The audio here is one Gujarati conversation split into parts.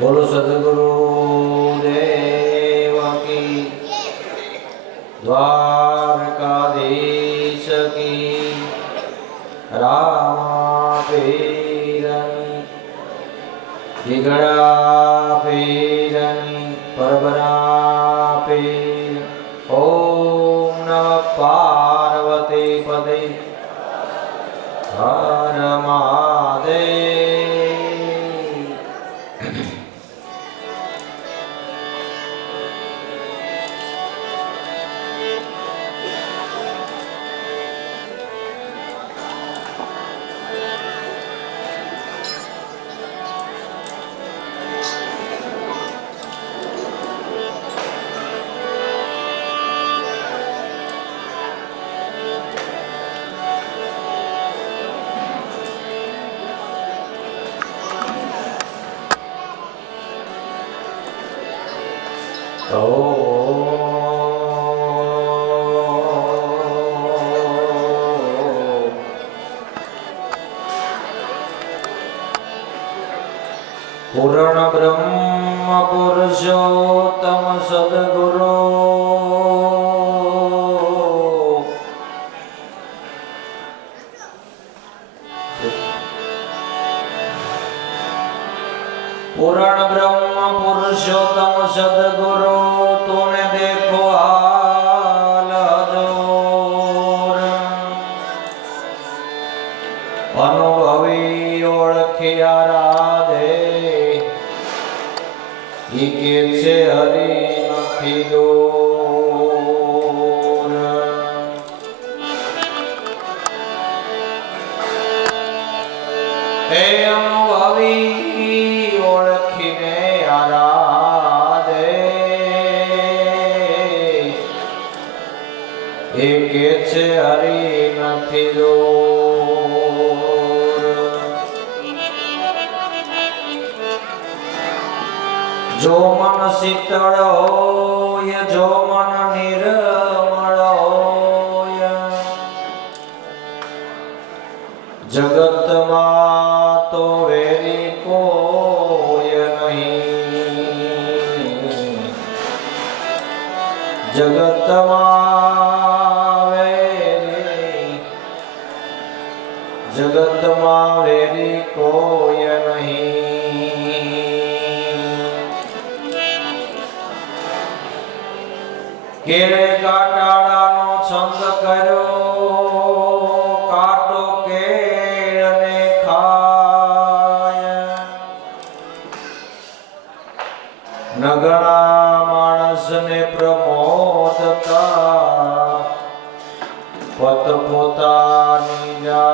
बोलो सद्गुरु देव की, द्वारकाधीश की, रामापीरनी दिगड़ा पीरनी परबरा पीर। ओम नमः पार्वती पदे हर महादेव। पूर्ण ब्रह्म पुरुषोत्तम सद्गुरु पूर्ण ब्रह्म पुरुषोत्तम सद्गुरु तूने देखो हाल जोर। अनुभवी ओळखिया राधे के छे हरि નથી દૂર। હે અનુભવી ઓળખીને આરાધે એ કે છે હરિ નથી દૂર। जो मन शीतल होय जो मन निर्मल होय जगत मां तो वेरी कोय नहीं। जगत मां वेरी कोय नहीं। केरे काटाळानो छंद कर्यो काटो केळने खाय। नगणा माणसने प्रमोदता पत पोतानी जाय।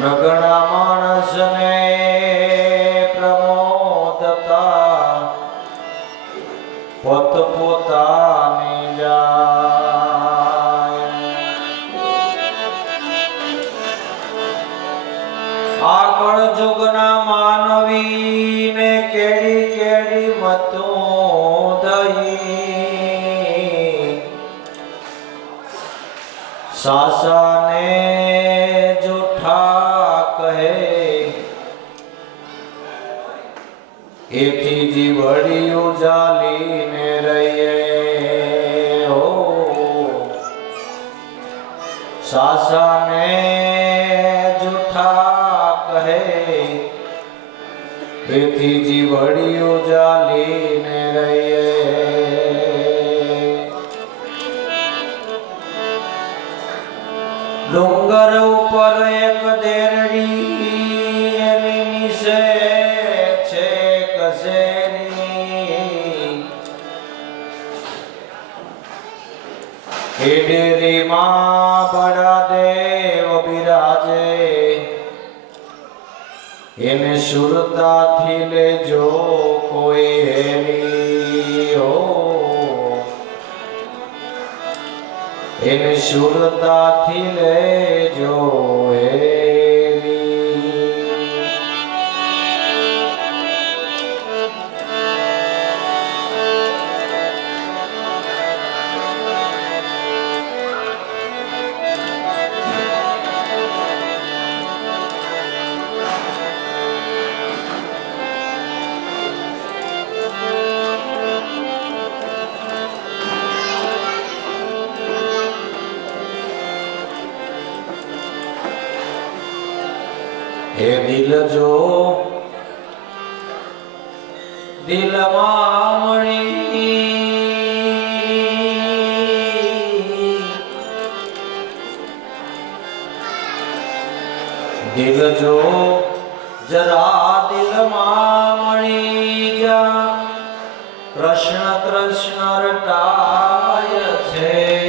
नगणा माणसने पत पोतानी जाय। आकड़ जुगना मानवी ने केड़ी केड़ी मतों दई। सासा ने जूठा कहे एथी जीवड़ी उजाली ने रहिए हो। सासा ने जूठा कहे एथी जीवड़ी उजाली ने रहिए। डूंगर ऊपर एक देरड़ी एनी नीचे छे कसेरी। डेरी मां बड़ा देव बिराजे इने सुरता थी ले जो कोई हेरी हो। इने सुरता थी ले जो हेरी। હે દિલ જો દિલમાં મળી દિલ જો જરા દિલમાં મળી જા કૃષ્ણ કૃષ્ણ રટાય છે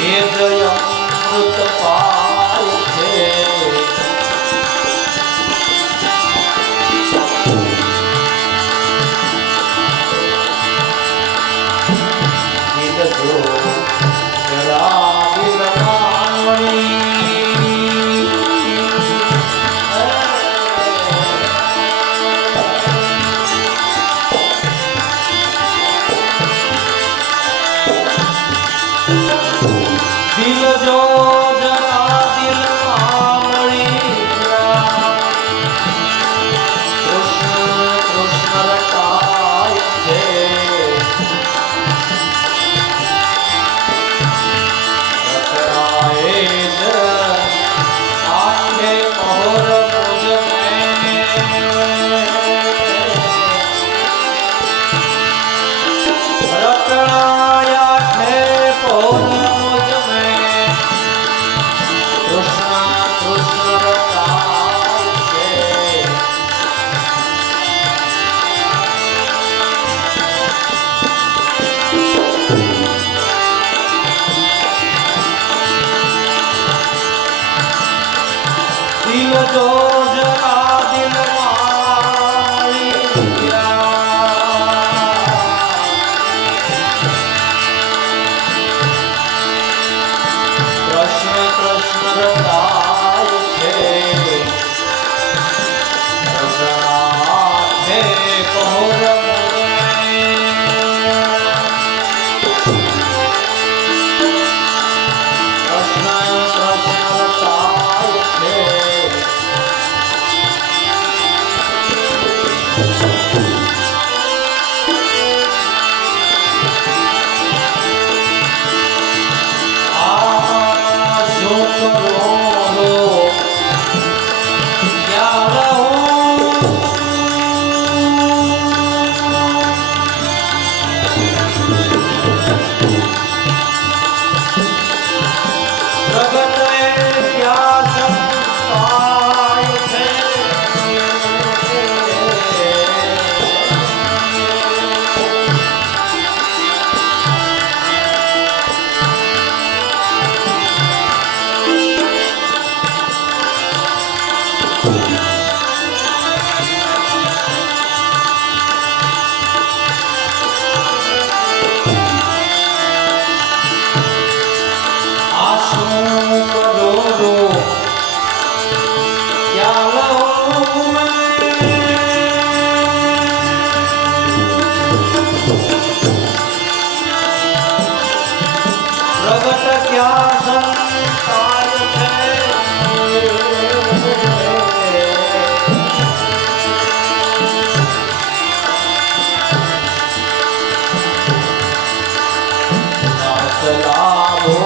એ જય અમૃત પાય છે દિલ જો જરા દિલમાં મળી કૃષ્ણ કૃષ્ણ રટાય છે રટરાય જ આંખે મોર મુજ રટણાયા છે પોર દિલ જો જરા દિલમાં કૃષ્ણ કૃષ્ણ રટાય છે રટણાથે પહોર પ્રગટ ક્યાં સંતાય છે લાભો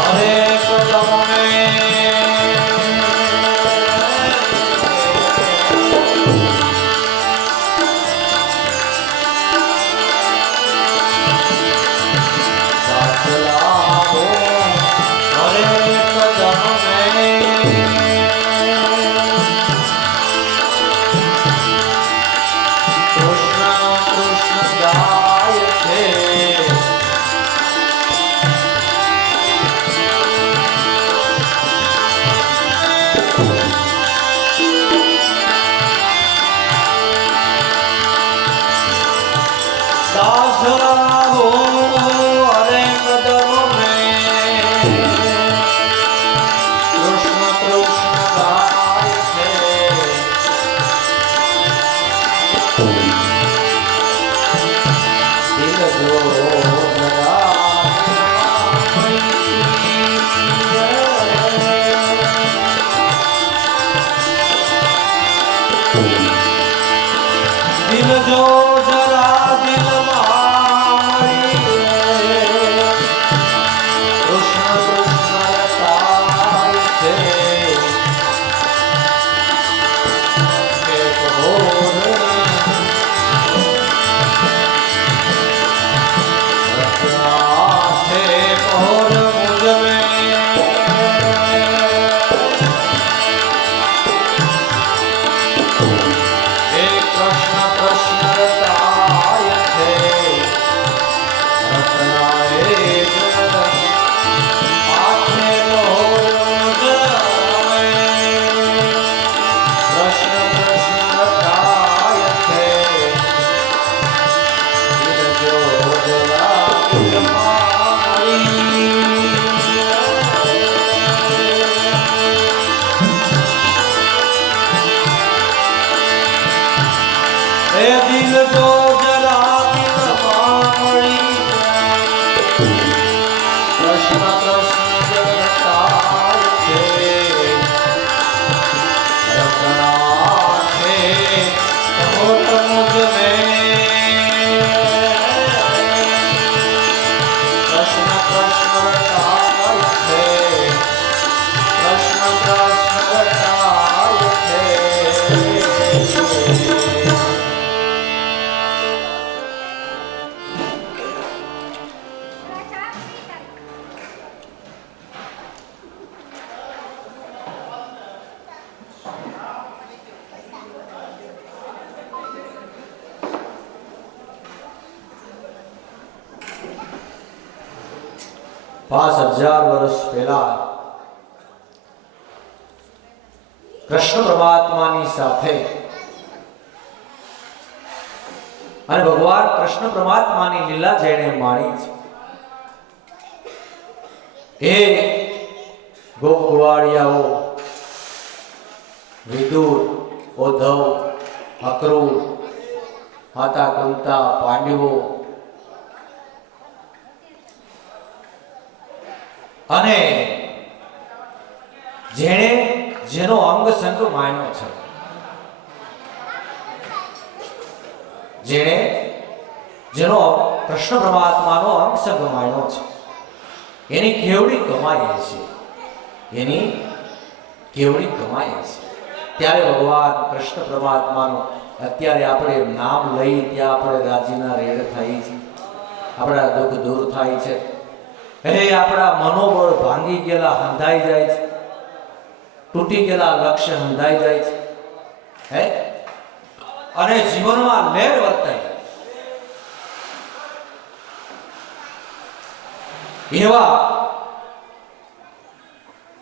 હરેક તમને લાભો હરેક તમને વર્ષ પહેલા કૃષ્ણ પરમાત્માની સાથે અને ભગવાન કૃષ્ણ પરમાત્માની લીલા જેણે માણી છે એ ગોપગોવાળિયાઓ વિદુર, ઉદ્ધવ, અક્રૂર, માતા કુંતા, પાંડવો અને જેણે જેનો અંગ સંગ માન્યો છે, જેણે જેનો કૃષ્ણ પરમાત્માનો અંગ સંગ માન્યો છે, એની કેવડી કમાઈ છે, એની કેવડી કમાઈ છે. ત્યારે ભગવાન કૃષ્ણ પરમાત્માનું અત્યારે આપણે નામ લઈ ત્યાં આપણે રાજીના રેડ થાય છે, આપણા દુઃખ દૂર થાય છે, આપણા મનોબળ ભાંગી ગયેલા હંધાઈ જાય છે, તૂટી ગયેલા લક્ષ્ય હંધાઈ જાય છે, અને જીવનમાં લહેર વર્તાય. એવા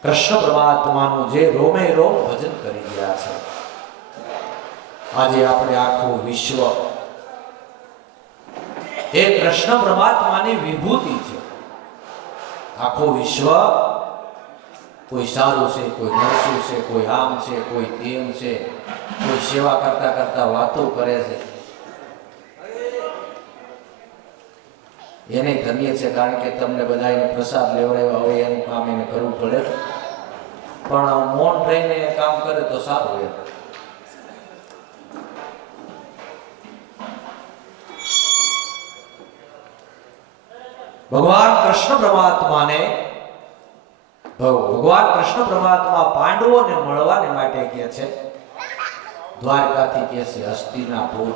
કૃષ્ણ પરમાત્માનું જે રોમે રોમ ભજન કરી રહ્યા છે, આજે આપણે આખું વિશ્વ એ કૃષ્ણ પરમાત્માની વિભૂતિ છે. આખું વિશ્વ કોઈ સારું છે, કોઈ નરસું છે, કોઈ આમ છે, કોઈ તેમ છે, કોઈ સેવા કરતા કરતા વાતો કરે છે. એને ધન્ય છે, કારણ કે તમને બધાને પ્રસાદ લેવડાવ્યા હોય એનું કામ એને કરવું પડે, પણ મૌન રહીને કામ કરે તો સારું. એમ ભગવાન કૃષ્ણ પરમાત્મા પાંડવોને મળવાને માટે કહે છે, દ્વારકાથી કહે છે હસ્તિનાપુર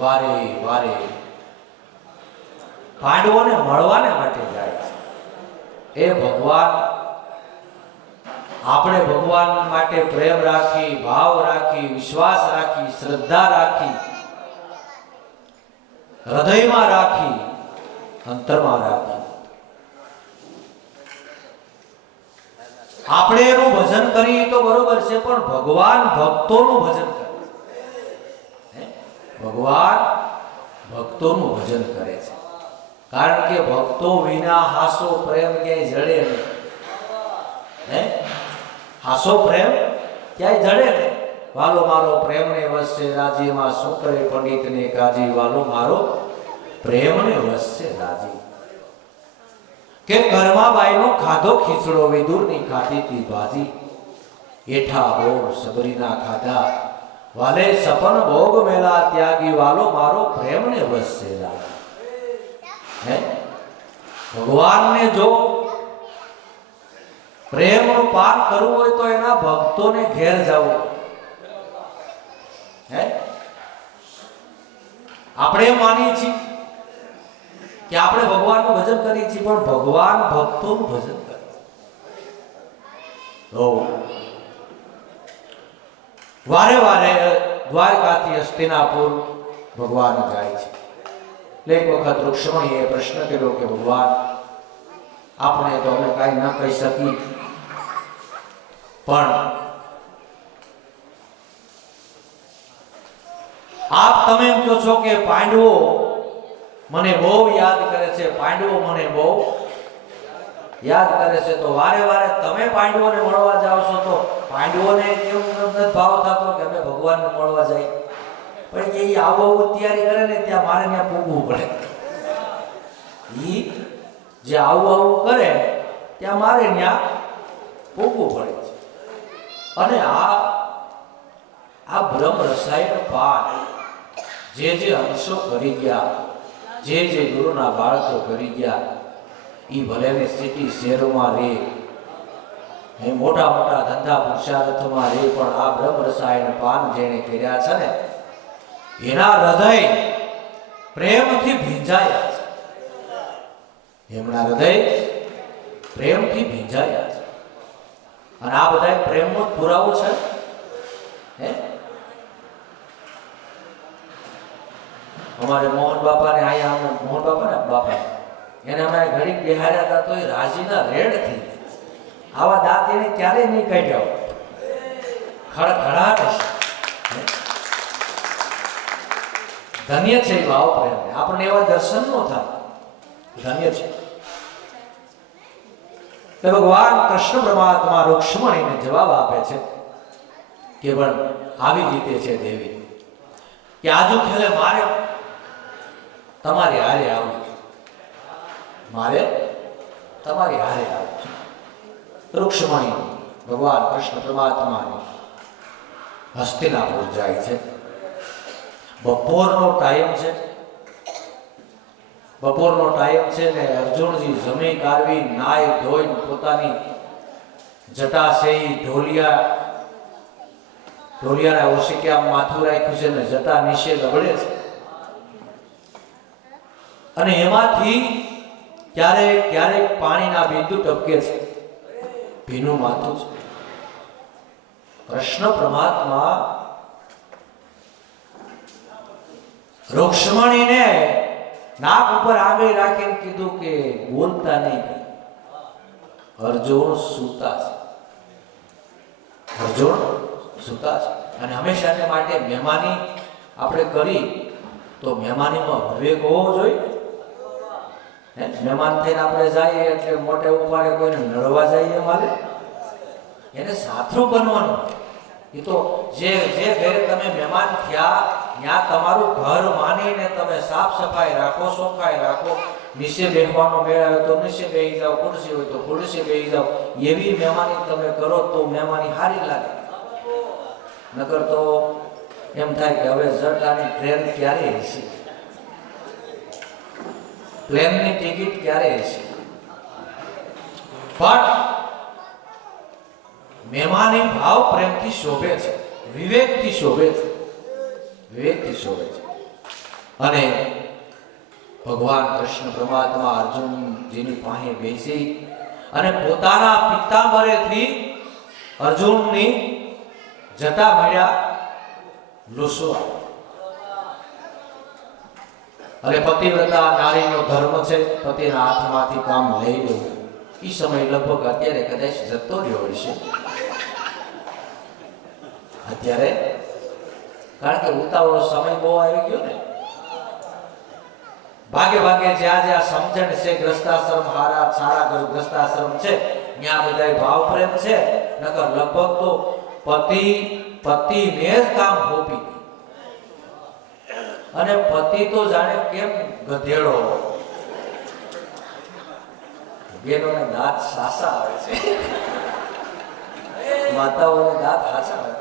વારે વારે પાંડવોને મળવાને માટે જાય છે. એ ભગવાન આપણે ભગવાન માટે પ્રેમ રાખી, ભાવ રાખી, વિશ્વાસ રાખી, શ્રદ્ધા રાખી, હૃદયમાં રાખી, અંતરમાં રાખી આપણે એનું ભજન કરીએ તો બરોબર છે, પણ ભગવાન ભક્તોનું ભજન કરે છે. ભગવાન ભક્તોનું ભજન કરે છે, કારણ કે ભક્તો વિના હાસો પ્રેમ ક્યાંય જડે નહીં. હાસો પ્રેમ ક્યાંય જડે નહીં. વાલો મારો પ્રેમને વસશે રાજીમાં, શું કરે પંડિતને કાજી, વાલો મારો પ્રેમને વસશે રાજી. કે ઘરમાં બાઈનો ખાધો ખીચડો, વિદુરની ખાધીતી ભાજી, એઠા બોર સબરીના ખાધા, વાલે સપન ભોગ મેલા ત્યાગી, વાલો મારો પ્રેમને વસશે રાજી. ભગવાનને જો પ્રેમનું પાન કરવું હોય તો એના ભક્તોને ઘેર જવું. આપણે માનીએ છીએ કે આપણે ભગવાનનું ભજન કરીએ છીએ, પણ ભગવાન ભક્તોનું ભજન કરે છે. તો વારે વારે દ્વારકાથી હસ્તિનાપુર ભગવાન જાય છે. એક વખત રુક્ષ્મણીએ પ્રશ્ન કર્યો કે ભગવાન, આપણે તો અમે કાંઈ ન કહી શકી, પણ આપ તમે એમ કહો છો કે પાંડવો મને બહુ યાદ કરે છે, પાંડવો મને બહુ યાદ કરે છે, તો વારે વારે તમે પાંડવોને મળવા જાઓ છો તો પાંડવોને કેવું ભાવ થતો કે અમે ભગવાનને મળવા જાય, પણ એ આવું તૈયારી કરે ને ત્યાં મારે ત્યાં પૂગવું પડે. જે આવું આવું કરે ત્યાં મારે ત્યાં ભોગવું પડે છે. અને આ બ્રહ્મ રસાયણ પાન જે અંશો કરી ગયા, જે ગુરુના બાળકો કરી ગયા, એ ભલે ને સિટી શહેરોમાં રહે, એ મોટા મોટા ધંધા પુરુષાર્થમાં રહે, પણ આ બ્રહ્મ રસાયણ પાન જેણે કર્યા છે ને એના હૃદય પ્રેમથી ભીંજાયા છે. એમના હૃદય પ્રેમથી ભીંજાયા છે. અને આ બધા પ્રેમનો જ પુરાવો છે. હે, અમારે મોહન બાપાને અહીંયા અમને મોહન બાપા એને અમે ઘડીક બિહાર્યા હતા તો એ રાજીના રેડ થઈ ગયા. આવા દાંત એને ક્યારેય નહીં કાઢ્યા. ખડખડાટ હશે. ધન્ય છે ભાવ પ્રેમ. આપણને એવા દર્શન નો થાય. ધન્ય છે. તો ભગવાન કૃષ્ણ પરમાત્મા રૂક્ષ્મણીને જવાબ આપે છે કે પણ આવી રીતે છે દેવી કે આજુ ખેલે મારે તમારી હારે આવું, મારે તમારી હારે આવું. રૂક્ષ્મણી ભગવાન કૃષ્ણ પરમાત્માની હસ્તિનાપુર જાય છે. બપોરનો ટાઈમ છે. બપોરનો ટાઈમ છે ને અર્જુનજી જમી કાઢવી નાય ધોઈ પોતાની જટા છે ઢોલિયાના ઓશિક્યા માથું રાખ્યું છે ને જટા નીચે લબડે છે. અને એમાંથી ક્યારેક પાણીના બિંદુ ટપકે છે. ભીનું માથું છે. કૃષ્ણ પરમાત્મા રૂક્ષ્મણીને નાક ઉપર આંગળી રાખીને કીધું કે બોલતા નહીં. અર્જુન સૂતા છે. અર્જુન સૂતા છે. અને હંમેશાને માટે મહેમાની આપણે કરી તો મહેમાનીમાં વિવેક હોવો જોઈએ. મહેમાન થઈને આપણે જઈએ એટલે મોટે ઉપાડે કોઈને નડવા જઈએ મારે એને સાથરો બનવાનું. એ તો જે ઘરે તમે મહેમાન થયા ત્યાં તમારું ઘર માનીને તમે સાફ સફાઈ રાખો, ચોખ્ખાઈ રાખો. નીચે બેસવાનો મેળ આવે તો નીચે બેસી જાઓ, ખુરશી હોય તો ખુરશી બેસી જાઓ. એવી મહેમાની તમે કરો તો મહેમાની સારી લાગે. નકર તો એમ થાય કે હવે જટાની ટ્રેન ક્યારે હશે, પ્લેનની ટિકિટ ક્યારે હશે. પણ મહેમાની ભાવ પ્રેમથી શોભે છે, વિવેકથી શોભે છે, વિવેકથી શોભે છે. અને ભગવાન કૃષ્ણ પરમાત્મા અર્જુનજીની પાસે બેસી અને પોતાના પિત્તાંબરેથી અર્જુનની જટા મળ્યા લૂસવા. અને પતિવ્રતા નારીનો ધર્મ છે પતિના હાથમાંથી કામ લઈ લેવું. એ સમય લગભગ અત્યારે કદાચ જતો રહ્યો હશે અત્યારે, કારણ કે ઉતાવળો સમય બહુ આવી ગયો ને. ભાગે જ્યાં સમજણ છે ગ્રસ્તાશ્રમ સારા ગ્રસ્તાશ્રમ છે ત્યાં બધા ભાવ પ્રેમ છે. નકર લગભગ તો પતિને જ કામ હોપી અને પતિ તો જાણે કેમ ગધેડો. બેનોને દાંત સાસા આવે છે, માતાઓને દાંત સાસા આવે.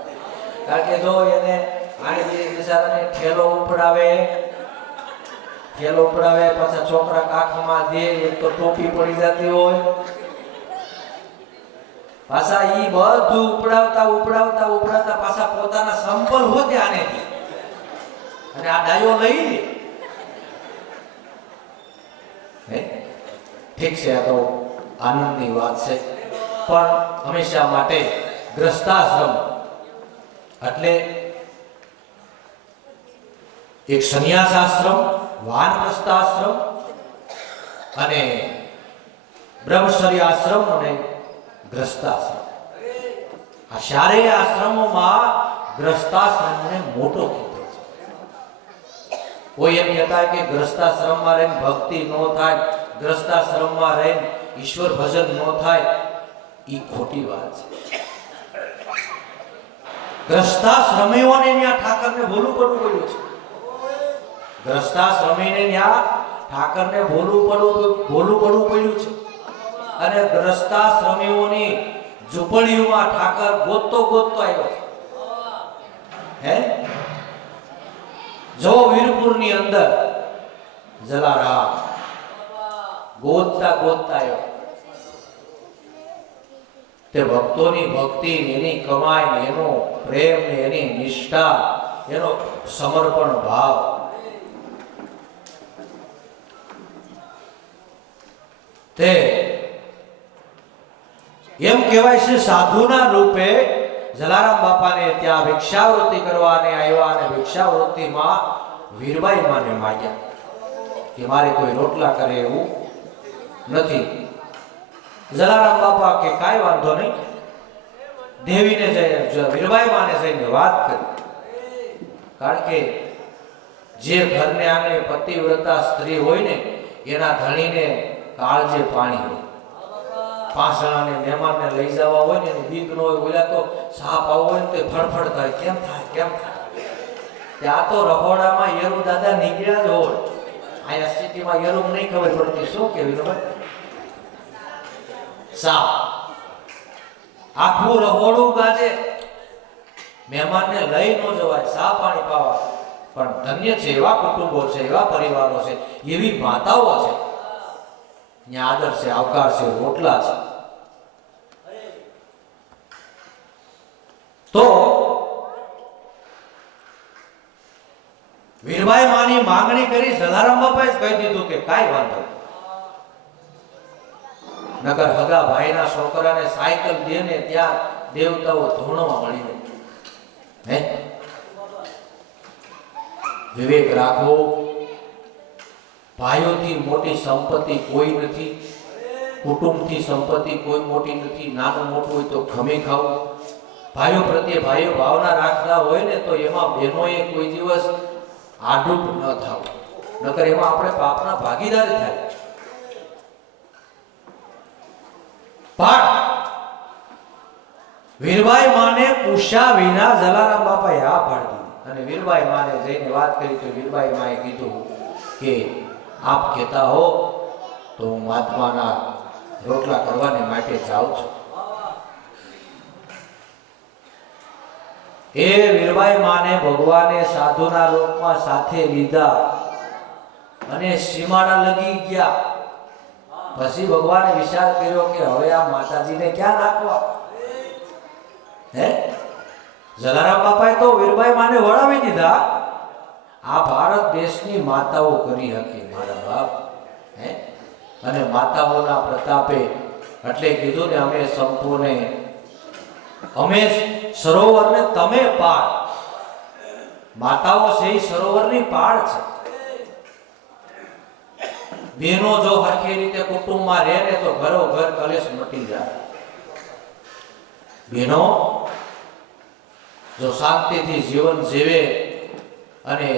કારણ કે જો એને આણી બિચારાને ઠેલો ઉપડાવે પાછા છોકરા કાખમાં દે, એક તો ટોપી પડી જતી હોય, પાછા ઈ બધું ઉપડાવતા પાછા પોતાના સંપલ હોતે આને અને આ ડાયો લઈ લે. ઠીક છે, આ તો આનંદની વાત છે. પણ હંમેશા માટે ગ્રસ્તાશ્રમ એટલે એક સંન્યાસાશ્રમ, વાનપ્રસ્થાશ્રમ અને બ્રહ્મચર્ય આશ્રમ અને ગ્રસ્તાશ્રમ. આ ચારેય આશ્રમોમાં ગ્રસ્તાશ્રમને મોટો કીધો છે. કોઈ એમ કહેતા કે ગ્રસ્તાશ્રમમાં રહીને ભક્તિ ન થાય, ગ્રસ્તાશ્રમમાં રહીને ઈશ્વર ભજન ન થાય, એ ખોટી વાત છે. ગ્રસ્તાશ્રમીઓને ત્યાં ઠાકરને ભૂલું પડવું પડ્યું છે. ગ્રસ્તાશ્રમીને ત્યાં ઠાકરને ભોલું પડવું પડ્યું છે અને ગ્રસ્તા શ્રમીઓની ઝૂંપડીઓમાં ઠાકર ગોતતો આવ્યો છે. હે જો વીરપુરની અંદર જલારામ ગોતતા આવ્યો. તે ભક્તોની ભક્તિ, એની કમાઈ, એનો પ્રેમ, એની નિષ્ઠા, એનો સમર્પણ ભાવ તે એમ કહેવાય છે સાધુના રૂપે જલારામ બાપાને ત્યાં ભિક્ષાવૃત્તિ કરવાને આવ્યા અને ભિક્ષાવૃત્તિમાં વીરબાઈ માને માગ્યા કે મારે કોઈ રોટલા કરે એવું નથી. જલારામ બાપા કે કાંઈ વાંધો નહીં, દેવીને જઈને વીરબાઈ માને જઈને વાત કરી. કારણ કે જે ઘરને આંગણે પતિવ્રતા સ્ત્રી હોય ને એના ધણીને કાળજે પાણી હોય. 5 જણાને મહેમાનને લઈ જવા હોય ને બીક ન હોય, ઓલા તો સાપ આવો હોય ને તો ફડફડ થાય, કેમ થાય. ત્યાં તો રહોડામાં યરુ દાદા નીકળ્યા જ હોય. અહીંયા સિટીમાં યરુ નહીં ખબર પડતી શું કેવી ખબર. સાપ આખું રહોડું ગાજે, મહેમાનને લઈ ન જવાય, સા પાણી પાવા. પણ ધન્ય છે એવા કુટુંબો છે, એવા પરિવારો છે, એવી માતાઓ છે, ત્યાં આદર છે, આવકાર છે, રોટલા છે. તો વીરબાઈ માની માંગણી કરી. જલારામ બાપાએ કહી દીધું કે કાંઈ વાંધો, નગર હગા ભાઈના છોકરાને સાયકલ દે ને ત્યાં દેવતાઓ ધૂણમાં મળી જાય. હે વિવેક રાખો. ભાઈઓથી મોટી સંપત્તિ કોઈ નથી, કુટુંબથી સંપત્તિ કોઈ મોટી નથી. નાનું મોટું હોય તો ખમી ખાવું. ભાઈઓ પ્રત્યે ભાઈઓ ભાવના રાખતા હોય ને તો એમાં બહેનોએ કોઈ દિવસ આડૂપ ન થાવ, નકર એમાં આપણે પાપના ભાગીદાર થાય. પણ વીરબાઈ માને પૂછ્યા વિના જલારામ બાપાએ આ પાડી દીધી. અને વીરબાઈ માને જઈને વાત કરી તો વીરબાઈ માએ કીધું કે આપ કહેતા હો તો હું મહાત્માના રોટલા કરવાને માટે જાઉં છું. એ વીરબાઈ માને ભગવાને સાધુના રૂપમાં સાથે લીધા અને સીમાડા લગી ગયા. પછી ભગવાને વિચાર કર્યો કે હવે આ માતાજીને ક્યાં નાખવા. હે જલારામ બાપાએ તો વીરબાઈ માને વળાવી દીધા. આ ભારત દેશની માતાઓ કરી હતી મારા બાપ. હે અને માતાઓના પ્રતાપે એટલે કીધું ને અમે સંતોને અમે સરોવરને તમે પાળ. માતાઓ છે એ સરોવરની પાળ છે. બહેનો જો હરખી રીતે કુટુંબમાં રહે ને તો ઘરો ઘર કલેશ મટી જાય. બહેનો જો શાંતિથી જીવન જીવે અને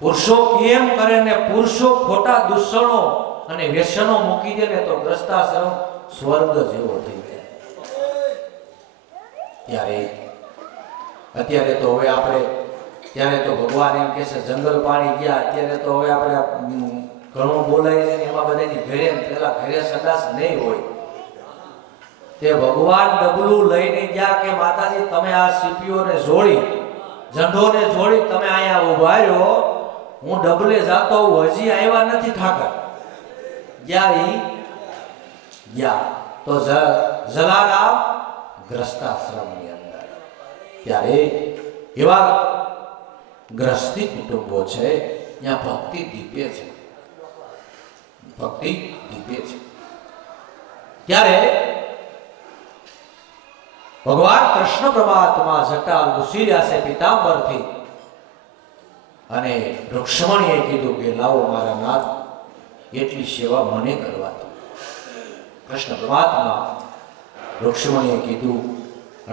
પુરુષો કેમ કરે ને પુરુષો ખોટા દૂષણો અને વ્યસનો મૂકી દે ને તો ગ્રસ્તાશ્રમ સ્વર્ગ જેવો થઈ જાય. અત્યારે તો હવે આપણે ત્યારે તો ભગવાન એમ કે છે જંગલ પાણી ગયા. અત્યારે તો હવે આપણે ઘણું બોલાય છે ને એમાં બધાની ઘરે પેલા ઘરે સંડાસ નહીં હોય. તે ભગવાન ડબલું લઈને ગયા કે માતાજી તમે આ સીપીઓને જોડી, ઝંડોને જોડી તમે અહીંયા ઉભા રહ્યો, હું ડબલે જાતો હજી આવ્યા નથી ઠાકર. ગયા તો જલારામ ગ્રસ્તાશ્રમની અંદર. ત્યારે એવા ગ્રસ્તી કુટુંબો છે ત્યાં ભક્તિ દીપે છે, ભક્તિ દીપે છે. ત્યારે ભગવાન કૃષ્ણ પરમાત્મા જટાલ ઉસીર્યા છે પિતાંબરથી અને રૂક્ષ્મણીએ કીધું કે લાવો મારા નાથ એટલી સેવા મને કરવા દો. કૃષ્ણ પરમાત્મા રૂક્ષ્મણીએ કીધું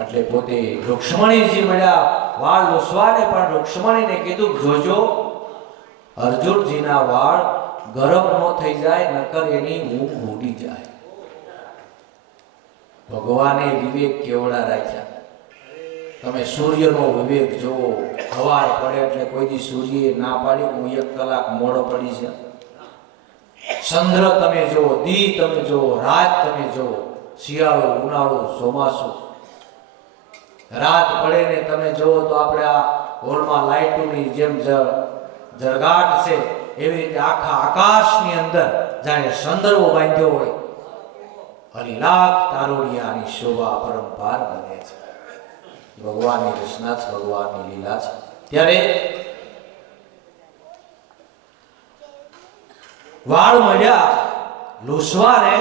એટલે પોતે રૂક્ષ્મણીજી મળ્યા વાળ લૂસવાને, પણ રૂક્ષ્મણીને કીધું જોજો અર્જુનજીના વાળ ગરમ ન થઈ જાય, નકર એની ઊંઘ ઉડી જાય. ભગવાને વિવેક કેવડા રાખ્યા. તમે સૂર્યનો વિવેક જોવો. સવાર પડે એટલે કોઈ દી સૂર્યએ ના પાડી હું 1 કલાક મોડો પડી છે. ચંદ્ર તમે જુઓ, દી તમે જુઓ, રાત તમે જુઓ, શિયાળો, ઉનાળો, ચોમાસું, રાત પડે ને તમે જુઓ તો આપણે આ હોલમાં લાઇટોની જેમ જળગાટ છે એવી રીતે આખા આકાશની અંદર જાણે સંદર્ભો બાંધ્યો હોય અને લાખ તારોડિયાની શોભા પરંપાર બને છે. ભગવાનની રચના છે, ભગવાનની લીલા છે. ત્યારે વાળ મળ્યા લૂસવાને,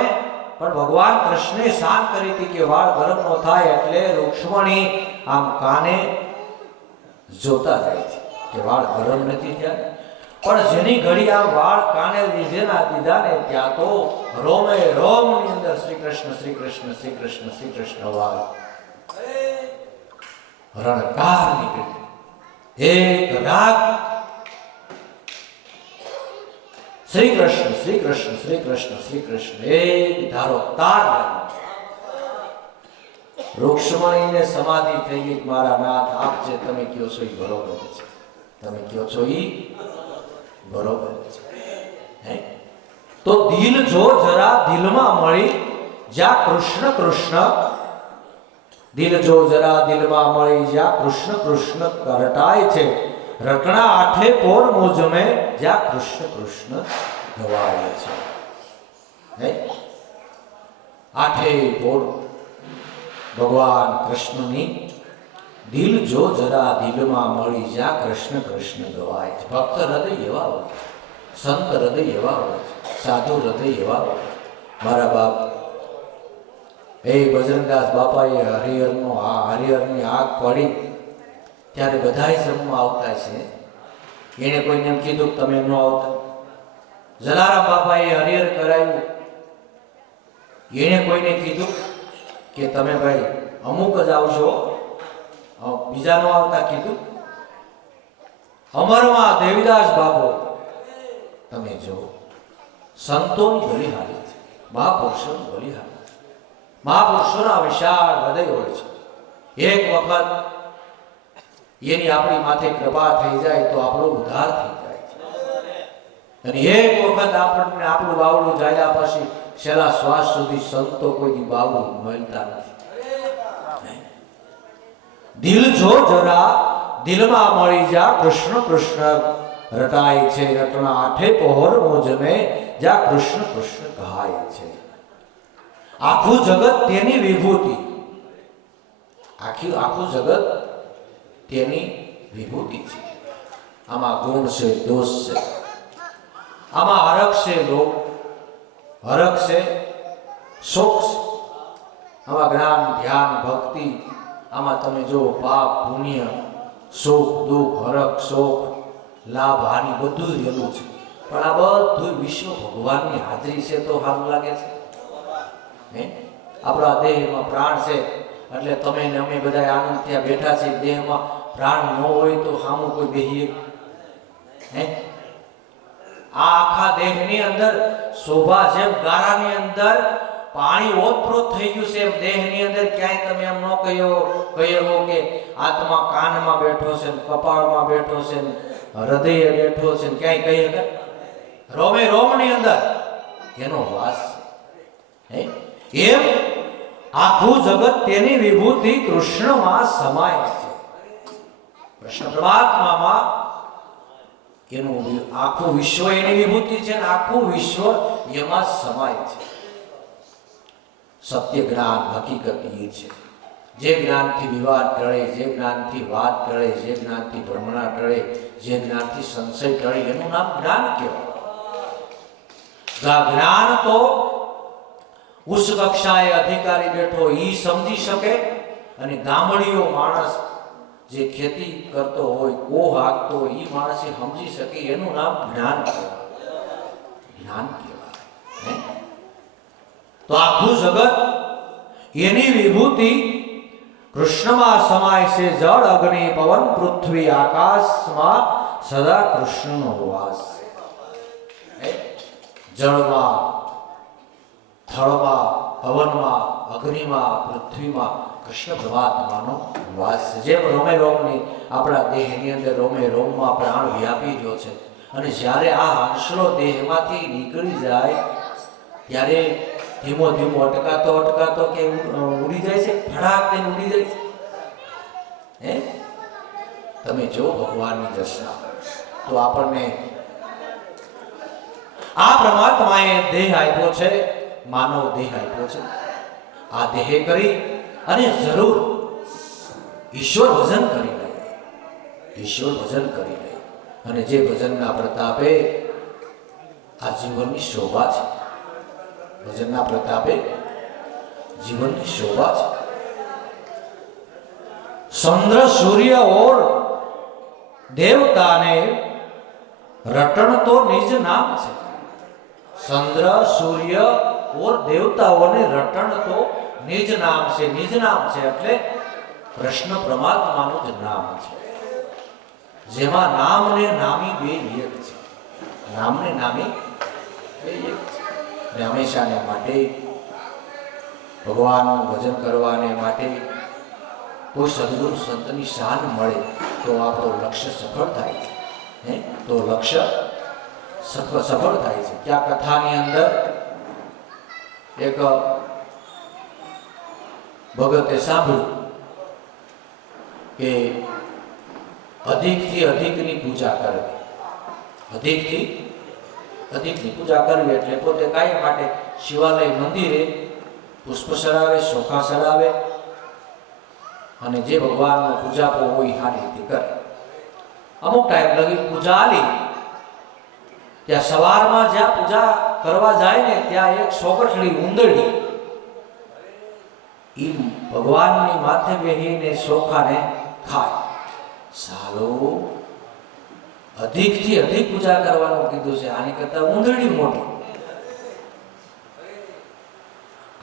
પણ ભગવાન કૃષ્ણે શાંત કરી હતી કે વાળ ગરમ ન થાય, એટલે રૂક્ષ્મણી આમ કાને જોતા જાય છે કે વાળ ગરમ નથી થયા. પણ જેની ઘડી આ વાળ કાને દીધા ને ત્યાં તો રોમે રોમની અંદર શ્રી કૃષ્ણ શ્રી કૃષ્ણ શ્રી કૃષ્ણ શ્રી કૃષ્ણ વાળ રણકાર નીકળી. એક રાગ શ્રી કૃષ્ણ શ્રી કૃષ્ણ શ્રી કૃષ્ણ શ્રી કૃષ્ણ એક ધારો તાર લાગી. રૂક્ષ્મણીને સમાધિ થઈ ગઈ. મારા નાથ આપ જે તમે કયો છો એ બરોબર છે, તમે કયો છો એ બરોબર છે. તો દિલ જો જરા દિલમાં મળી જ્યાં કૃષ્ણ કૃષ્ણ, દિલ જો જરા દિલમાં મળી જ્યાં કૃષ્ણ કૃષ્ણ રટાય છે, રટણા આઠે પોર મોજમે જ્યાં કૃષ્ણ કૃષ્ણ ગવાય છે. આઠે પોર ભગવાન કૃષ્ણની દિલ જો જરા દિલમાં મળી જ્યાં કૃષ્ણ કૃષ્ણ ગવાય છે. ભક્ત હૃદય એવા હોય, સંત હૃદય એવા હોય, સાધુ હૃદય એવા હોય. મારા બાપ એ બજરંગદાસ બાપાએ હરિહરની આગ પડી ત્યારે બધાય જમવા આવતા છે. એને કોઈને એમ કીધું કે તમે ન આવતા. જલારામ બાપાએ હરિહર કરાયું, એને કોઈને કીધું કે તમે ભાઈ અમુક જ આવશો, બીજા નો આવતા કીધું. અમરમાં દેવીદાસ બાપો તમે જો સંતોની બલિહારી છે, મહાપુરુષોની બલિહારી છે. મહાપુરુષોના વિશાળ હૃદય હોય છે. એક વખત એની આપણી માથે કૃપા થઈ જાય તો આપણો ઉદ્ધાર થઈ જાય છે. અને એક વખત આપણને આપણું બાવડું જાયલા પછી છેલ્લા શ્વાસ સુધી સંતો કોઈ બાવડું મળતા નથી. દિલ જો જરા દિલમાં મળી જા કૃષ્ણ કૃષ્ણ રટાય છે, રટણા આઠે પહોર મોજમે જ્યાં કૃષ્ણ કૃષ્ણ કહાય છે. આખું જગત તેની વિભૂતિ, આખું જગત તેની વિભૂતિ છે. આમાં ગુણ છે, દોષ છે, આમાં હરખ છે, લોક હરખ છે, શોક છે, આમાં જ્ઞાન ધ્યાન ભક્તિ, આમાં તમે જો પાપ પુણ્ય, સુખ દુઃખ, હરખ શોક, લાભ હાનિ બધું રહેલું છે. પણ આ બધું વિશ્વ ભગવાનની હાજરી છે તો સારું લાગે છે. આપણા દેહમાં પ્રાણ છે એટલે તમે ને અમે બધા આનંદ ત્યાં બેઠા છે. દેહમાં પ્રાણ ન હોય તો સામું કોઈ બેહીએ? આ આખા દેહની અંદર શોભા જેમ ગારાની અંદર પાણી ઓતપ્રોત થઈ ગયું છે, એમ દેહની અંદર ક્યાંય તમે એમ ન કહ્યો કે આત્મા કાનમાં બેઠો છે, કપાળમાં બેઠો છે, હૃદયે બેઠો છે, ક્યાંય કહી શકે? રોમે રોમની અંદર એનો વાસ છે. એમ આખું જગત તેની વિભૂતિ કૃષ્ણમાં સમાય છે. કૃષ્ણ પરમાત્મામાં એનું આખું વિશ્વ એની વિભૂતિ છે, અને આખું વિશ્વ એમાં સમાય છે. સત્ય જ્ઞાન હકીકત એ છે. જે જ્ઞાનથી વિવાદ ટળે, જે જ્ઞાનથી વાત ટળે, જે જ્ઞાનથી ભ્રમણા ટળે, જે જ્ઞાનથી સંશય ટળે, એનું નામ જ્ઞાન કહેવાય. જ્ઞાન તો ઉચ્ચ કક્ષાએ અધિકારી બેઠો ઈ સમજી શકે, અને ગામડીયો માણસ જે ખેતી કરતો હોય, કોહ હાંકતો હોય, ઈ માણસે સમજી શકે. એનું નામ જ્ઞાન કહેવાય. જ્ઞાન કહેવાય. તો આખું જગત એની વિભૂતિ કૃષ્ણમાં સમાય છે. જળ અગ્નિ પવન પૃથ્વી આકાશમાં સદા કૃષ્ણનો વાસ છે. જળમાં, થળમાં, પવનમાં, અગ્નિમાં, પૃથ્વીમાં કૃષ્ણ પરમાત્માનો વાસ છે. જેમ રોમે રોમની આપણા દેહની અંદર રોમે રોમમાં પ્રાણ વ્યાપી રહ્યો છે, અને જ્યારે આ હાંસલો દેહમાંથી નીકળી જાય ત્યારે ધીમો ધીમો અટકાતો કે ઉડી જાય છે, ફડાક દઈને ઉડી જાય છે. હે, તમે જો ભગવાનની દશા. તો આપણને આ પરમાત્માએ દેહ આપ્યો છે, માનવ દેહ આપ્યો છે. આ દેહ કરી અને જરૂર ઈશ્વર ભજન કરી લે, ઈશ્વર ભજન કરી લે. અને જે ભજનના પ્રતાપે આ જીવનની શોભા છે, ભજનના પ્રતાપે जीवन की शोभा है। चंद्र सूर्य और देवता ने रटन तो निज नाम है। चंद्र सूर्य और देवताओं ने रटन तो निज नाम से, निज नाम से એટલે કૃષ્ણ પરમાત્માનું જ નામ છે, જેમાં નામ ને નામી બે એક છે, નામ ને નામી બે એક છે. અને હંમેશાને માટે ભગવાનનું ભજન કરવાને માટે કોઈ સદગુરુ સંતની શાન મળે તો આપણું લક્ષ્ય સફળ થાય છે, તો લક્ષ્ય સફળ થાય છે. ત્યાં કથાની અંદર એક ભગતે સાંભળ્યું કે અધિકથી અધિકની પૂજા કરવી, અધિકથી અધિકની પૂજા કરવી એટલે પોતે કાયમ માટે શિવાલય મંદિરે પુષ્પ ચડાવે, ચોખા ચડાવે અને જે ભગવાનનો પૂજાપો હોય સારી રીતે કરે. અમુક ટાઈમ લગી પૂજા આલી, ત્યાં સવારમાં જ્યાં પૂજા કરવા જાય ને ત્યાં એક સોગઠડી ઉંદરડી ઈ ભગવાનની માથે બેહીને ચોખાને ખાય. સાલો અધિકથી અધિક પૂજા કરવાનું કીધું છે, આની કરતા ઉંદરડી મોટી.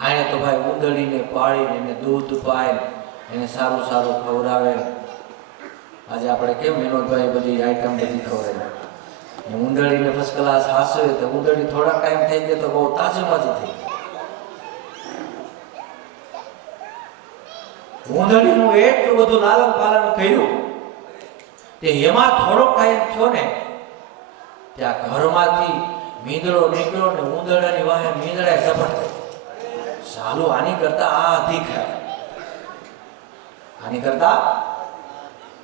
આને તો ભાઈ ઉંદરડીને પાળીને એને દૂધ પાય, એને સારું સારું ખવડાવે. આજે આપણે કેમ વિનોદભાઈ બધી આઈટમ બધી ખવડાવે, ઉંદરડીને ફર્સ્ટ ક્લાસ હાસવે તો ઉંદરડી થોડા ટાઈમ થઈ ગયો તો બહુ તાજુમાજી થઈ ગઈ. ઉંદરડીનું એટલું બધું લાલન પાલન કર્યું તે એમાં થોડો ટાઈમ થયો ને ત્યાં ઘરમાંથી મીંદડો નીકળ્યો ને ઉંદરડાની વાહે મીંદડાએ ઝપટ કરી. સાલું આની કરતા આ અધિક હે, આની કરતા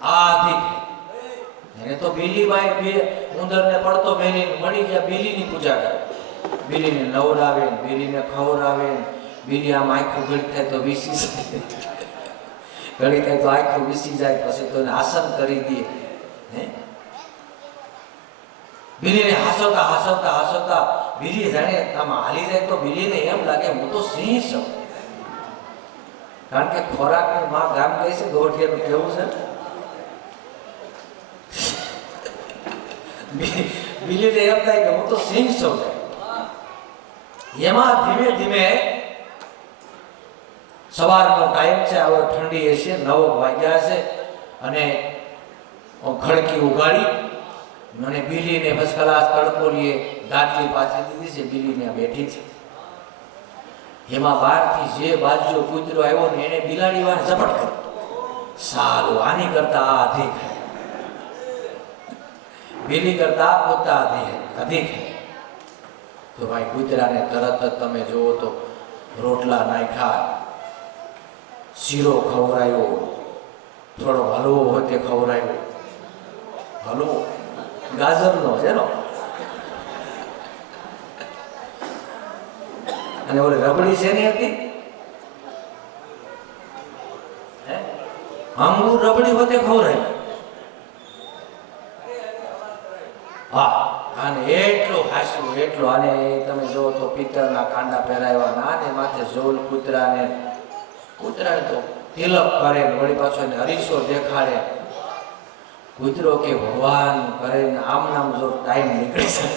આ અધિક હે. એને તો બીલીબાઈ બે ઉંદરને પડતો મેલીને મળી ગયા, બીલીની પૂજા કરે, બીલીને નવડાવે, બીલીને ખવડાવે. બીલી આમ આંખો ઘડી થાય તો વીસી જાય, ઘડી થાય તો આંખો વીસી જાય, પછી તો એને આસન કરી દે. બીલીને હાસવતા હાસવતા હાસવતા બીલી જાણે આમાં હાલી જાય તો બીલીને એમ લાગે હું તો સિંહ છું, કારણ કે ખોરાકની માં ગામ ગઈ છે, ગોઠિયાનું કેવું છે. બીલીને એમ થાય કે હું તો સિંહ છું. એમાં ધીમે ધીમે સવારનો ટાઈમ છે, હવે ઠંડી હશે, 9 વાગ્યા છે અને ખડકી ઉગાડી અને બીલીને ફર્સ્ટ ક્લાસ તડકો લીએ ગાટલી પાછી દીધી છે, બીલીને બેઠી છે. એમાં બહારથી જે બાજુ કૂતરો આવ્યો ને એને બિલાડી વાળે ઝપટ કરી. સારું આની કરતા આ અધિક હે, બીલી કરતા કૂતરા અધિક હે. તો ભાઈ કૂતરાને તરત જ તમે જુઓ તો રોટલા નાખ્યા, શીરો ખવડાયો, થોડો હલવો હોય તે ખવડાયો. હલવો ગાજરનો છે નો, અને ઓલી રબડી છે ની હતી, અંગૂર રબડી હોતે ખવડાય. હા, અને એટલું હાસ્યું એટલું. આને તમે જો તો પિત્તળના કાંડા પહેરાવ્યા, આને માથે ઝોલ કૂતરાને તો તિલક કરે, વળી પાછો એને હરીસો દેખાડે. કૂતરો કે ભગવાન કરે ને આમ નામ જો ટાઈમ નીકળી શકે.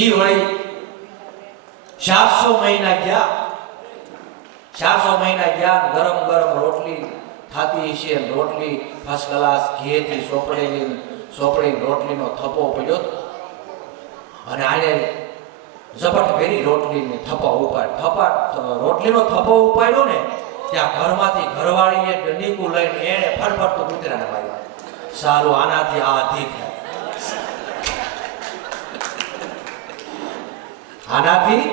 ઈ વળી 400 મહિના ગયા, 400 મહિના ગયા. ગરમ ગરમ રોટલી થાતી છે, રોટલી ફર્સ્ટ ક્લાસ ઘીથી સોપડેલી રોટલીનો થપ્પો પડ્યો અને આને ઝપટ કરી રોટલીને થપ્પા રોટલીનો થપ્પો ઉપાડ્યો ને ત્યાં ઘરમાંથી ઘરવાળીએ ડંડીકું લઈને એને ફટફટ તો કૂતરાને માર્યો. સારું આનાથી આ અધિક આનાથી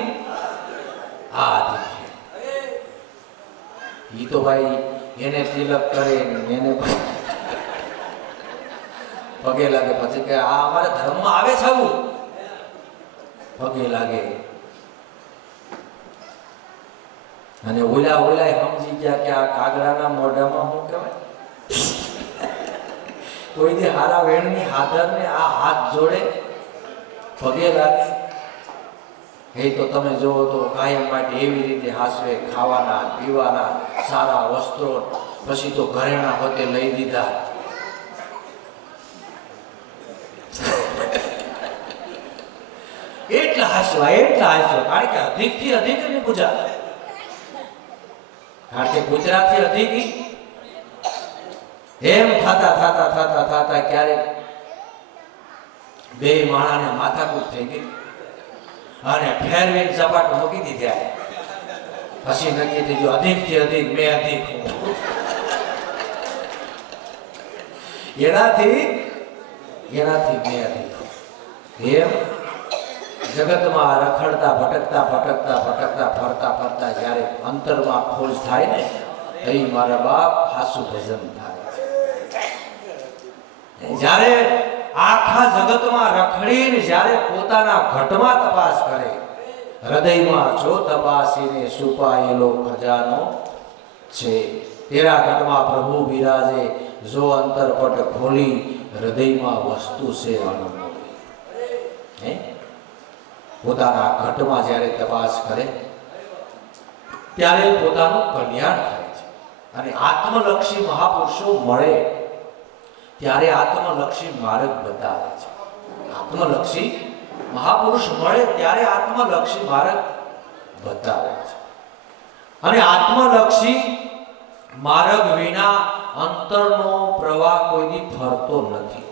આ અધિક ઈ તો ભાઈ એને તિલક કરે એને પગે લાગે પછી કે આ અમારા ધર્મમાં આવે છે આવું પગે લાગે અને ઓલા સમજી ગયા કે આ કાગડાના મોઢામાં શું કહેવાય કોઈ દી હારા વેણની હાજરને આ હાથ જોડે પગે લાગે એ તો તમે જોવો તો કાયમ માટે એવી રીતે હાસવે ખાવાના પીવાના સારા વસ્ત્રો પછી તો ઘરેણા હોતે લઈ દીધા એટલા હાસવા કારણ કે અધિકથી અધિક એની પૂજા કારણ કે ગુજરાતથી અધિક એમ થતા ક્યારેક બે માણાને માથાકૂટ થઈ ગઈ અને ફેરવીને સપાટ મૂકી દીધા પછી નક્કી થઈ ગયું અધિકથી અધિક મેં અધિક એનાથી મેં અધિક એમ જગતમાં રખડતા ભટકતા ફરતા જ્યારે અંતરમાં ખોજ થાય ને એ મારા બાપ હાસુ ભજન થાય જ્યારે આખા જગતમાં રખડીને જ્યારે પોતાના ઘટમાં તપાસ કરે હૃદયમાં જો તપાસીને છુપાયેલો ખજાનો છે તેરા ઘટમાં પ્રભુ બિરાજે જો અંતરપટ ખોલી હૃદયમાં વસ્તુ છે અનમોલી હે પોતાના ઘટમાં જ્યારે તપાસ કરે ત્યારે પોતાનું કલ્યાણ થાય છે અને આત્મલક્ષી મહાપુરુષો મળે ત્યારે આત્મલક્ષી માર્ગ બતાવે છે આત્મલક્ષી મહાપુરુષ મળે ત્યારે આત્મલક્ષી માર્ગ બતાવે છે અને આત્મલક્ષી માર્ગ વિના અંતરનો પ્રવાહ કોઈની ફરતો નથી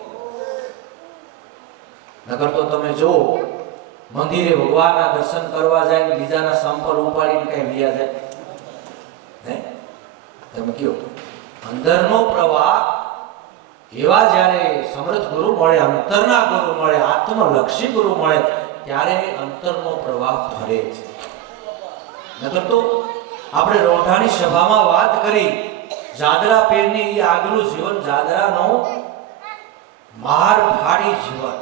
નકર તો તમે જો મંદિરે ભગવાનના દર્શન કરવા જાય બીજાના સંપલ ઉપાડીને કઈ વ્યા જાય હે તમે કયો અંદરનો પ્રવાહ એવા જ્યારે સમર્થ ગુરુ મળે અંતરના ગુરુ મળે આત્મલક્ષી ગુરુ મળે ત્યારે અંતરનો પ્રવાહ ફરે છે નકર તો આપણે રોઢાની સભામાં વાત કરી જાદરા પેરની એ આગલું જીવન જાદરાનો માર ફાડી જીવન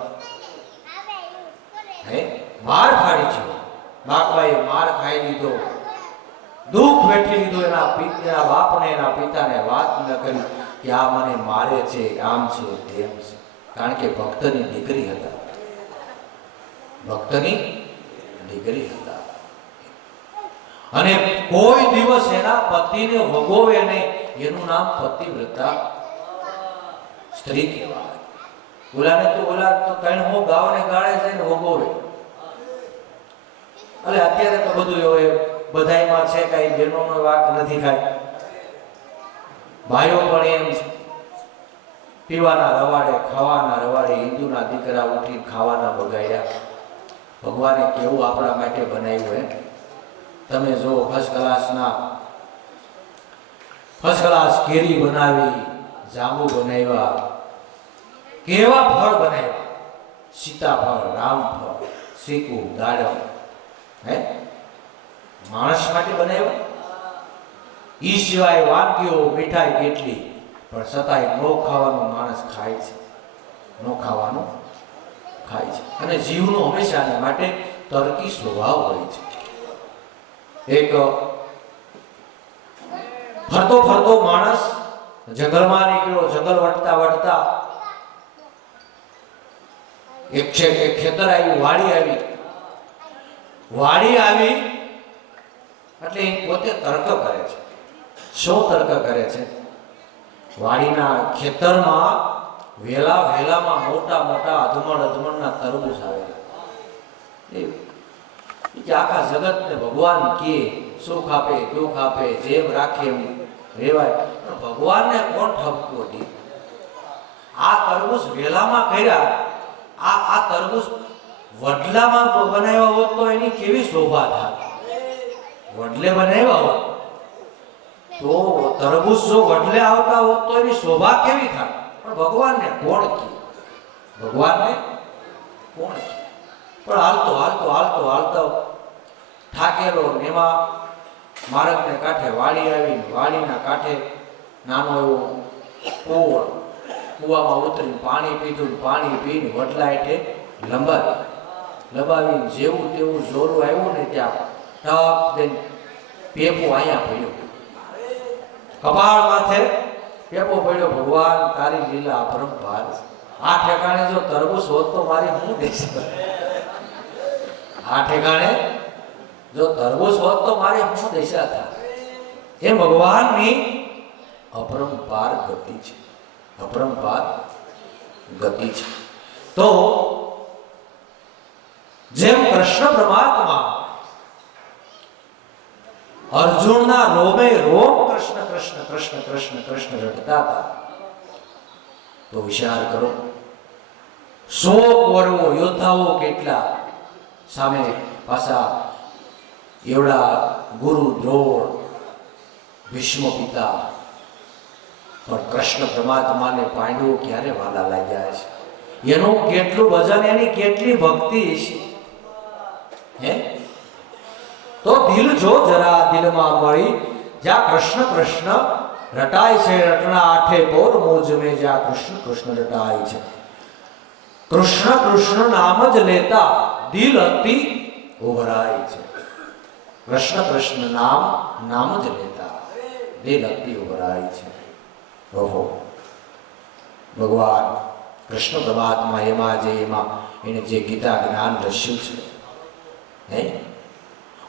હે માર ફાડી જીવન બાપાએ માર ખાઈ લીધો દુઃખ વેઠી લીધું એના બાપને એના પિતાને વાત ન કરી કે આ મને મારે છે આમ છે તેમ છે કારણ કે ભક્તની દીકરી હતા અને કોઈ દિવસ એના પતિને વગોવે નહીં એનું નામ પતિવ્રતા સ્ત્રી કહેવાય ઓલા તો કઈ હો ગાવને ગાળે જઈને વગોવે એટલે અત્યારે તો બધું એવું બધાયમાં છે કઈ બહેનોનો વાક નથી ખાય ભાઈઓ પણ એમ છે પીવાના રવાડે ખાવાના રવાડે હિન્દુના દીકરા ઉઠી ખાવાના બગાડ્યા ભગવાને કેવું આપણા માટે બનાવ્યું હે તમે જો ફર્સ્ટ ક્લાસ કેરી બનાવી જાંબુ બનાવ્યા કેવા ફળ બનાવ્યા સીતાફળ રામફળ શીકુ દાડમ હે માણસ માટે બનાવ્યા ઈ સિવાય વાનગીઓ મીઠાઈ કેટલી પણ છતાંય નો ખાવાનું માણસ ખાય છે અને જીવનો હંમેશાને માટે તર્કી સ્વભાવ હોય છે એક ફરતો માણસ જંગલમાં નીકળ્યો જંગલ વટતા એક ખેતર આવ્યું વાડી આવી એટલે પોતે તર્ક કરે છે શું તર્ક કરે છે વાડીના ખેતરમાં વેલામાં મોટા અધમણના તરબૂચ આવેલા એ આખા જગતને ભગવાન કે સુખ આપે દુઃખ આપે જેમ રાખે એમ રેવાય પણ ભગવાનને કોણ ઠપકો દે આ તરબૂચ વેલામાં કર્યા આ તરબૂચ વડલામાં બનાવ્યા હોત તો એની કેવી શોભા થાય વડલે બનાવ્યા હોત તો તરબૂચ જો વડલે આવતા હોત તો એની શોભા કેવી થાય પણ ભગવાનને કોણ કહે? ભગવાનને કોણ કહે? પણ હાલતો હાલતો હાલતો હાલતો થાકેલો એમાં માર્ગને કાંઠે વાડી આવીને વાડીના કાંઠે નાનો એવો કૂવો, કૂવામાં ઉતરીને પાણી પીધું, પાણી પીને વડલા હેઠે લંબાવીને જેવું તેવું જોરું આવ્યું ને ત્યાં ટપ દઈને પેપો અહીંયા પડ્યો, કપાળ માથે પેપો પડ્યો. ભગવાન તારી લીલા અપરંપાર. આ ઠેકાણે જો તરબૂચ હોત તો મારી હું દેશ, આ ઠેકાણે જો તરબૂચ હોત તો મારી હું દિશા થાય. એ ભગવાનની અપરંપાર ગતિ છે, અપરંપાર ગતિ છે. તો જેમ કૃષ્ણ પરમાત્મા અર્જુનના રોમે રોમ કૃષ્ણ કૃષ્ણ કૃષ્ણ કૃષ્ણ કૃષ્ણ રટતા હતા, તો વિચાર કરો 100 કૌરવો યોદ્ધાઓ કેટલા સામે પાછા એવડા ગુરુ દ્રોણ ભીષ્મ પિતા, પણ કૃષ્ણ પરમાત્માને પાંડવો ક્યારે વાલા લાગ્યા છે? એનું કેટલું ભજન, એની કેટલી ભક્તિ છે હે? તો દિલ જો જરા દિલમાં મળી, જ્યાં કૃષ્ણ કૃષ્ણ રટાય છે, રટના આઠે પોર મોજ મે જ્યાં કૃષ્ણ કૃષ્ણ રટાય છે. કૃષ્ણ કૃષ્ણ નામ જ લેતા દિલ અતિ ઉભરાય છે. કૃષ્ણ કૃષ્ણ નામ જ લેતા દિલ અતિ ઉભરાય છે. ઓહો, ભગવાન કૃષ્ણ પરમાત્મા એમાં એને જે ગીતા જ્ઞાન રચ્યું છે હે,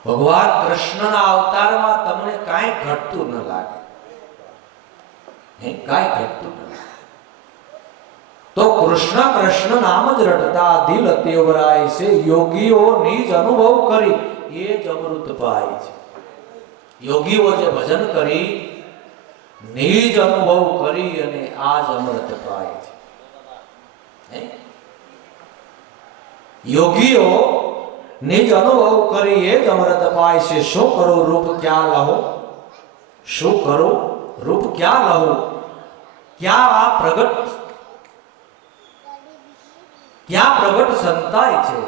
ભગવાન કૃષ્ણના અવતારમાં તમને કાંઈ ઘટતું ન લાગે હે, કાંઈ ઘટતું ન લાગે. તો કૃષ્ણ કૃષ્ણ નામ જ રટતા દિલ અતિ ઉભરાય છે. યોગીઓ નિજ અનુભવ કરી એ જ અમૃત પાય છે. યોગીઓ જે ભજન કરી નિજ અનુભવ કરી અને આ જ અમૃત પાય છે. યોગીઓ નિજ અનુભવ કરી એ જ અમૃત પાય છે. શું કરો રૂપ ક્યાં લહો, શું કરો રૂપ ક્યાં લહો, ક્યાં આ પ્રગટ, ક્યાં પ્રગટ સંતાય છે.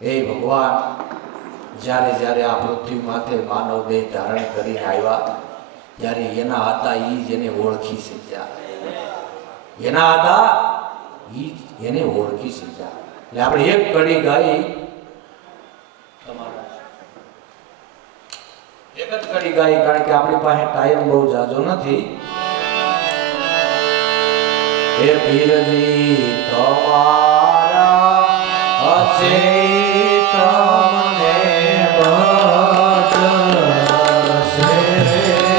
એ ભગવાન જ્યારે જ્યારે આ પૃથ્વી માથે માનવ દેહ ધારણ કરીને આવ્યા, ત્યારે એના હતા ઈ જ એને ઓળખી શક્યા, એના હતા ઈ જ એને ઓળખી શક્યા. એટલે આપણે એક કડી ગાઈ, એક જ કડી ગાઈ, કારણ કે આપણી પાસે ટાઈમ બહુ જાજો નથી. હે પીરજી તમારા હશે તમને ભજશે, અમારા હશે તમને ભજશે.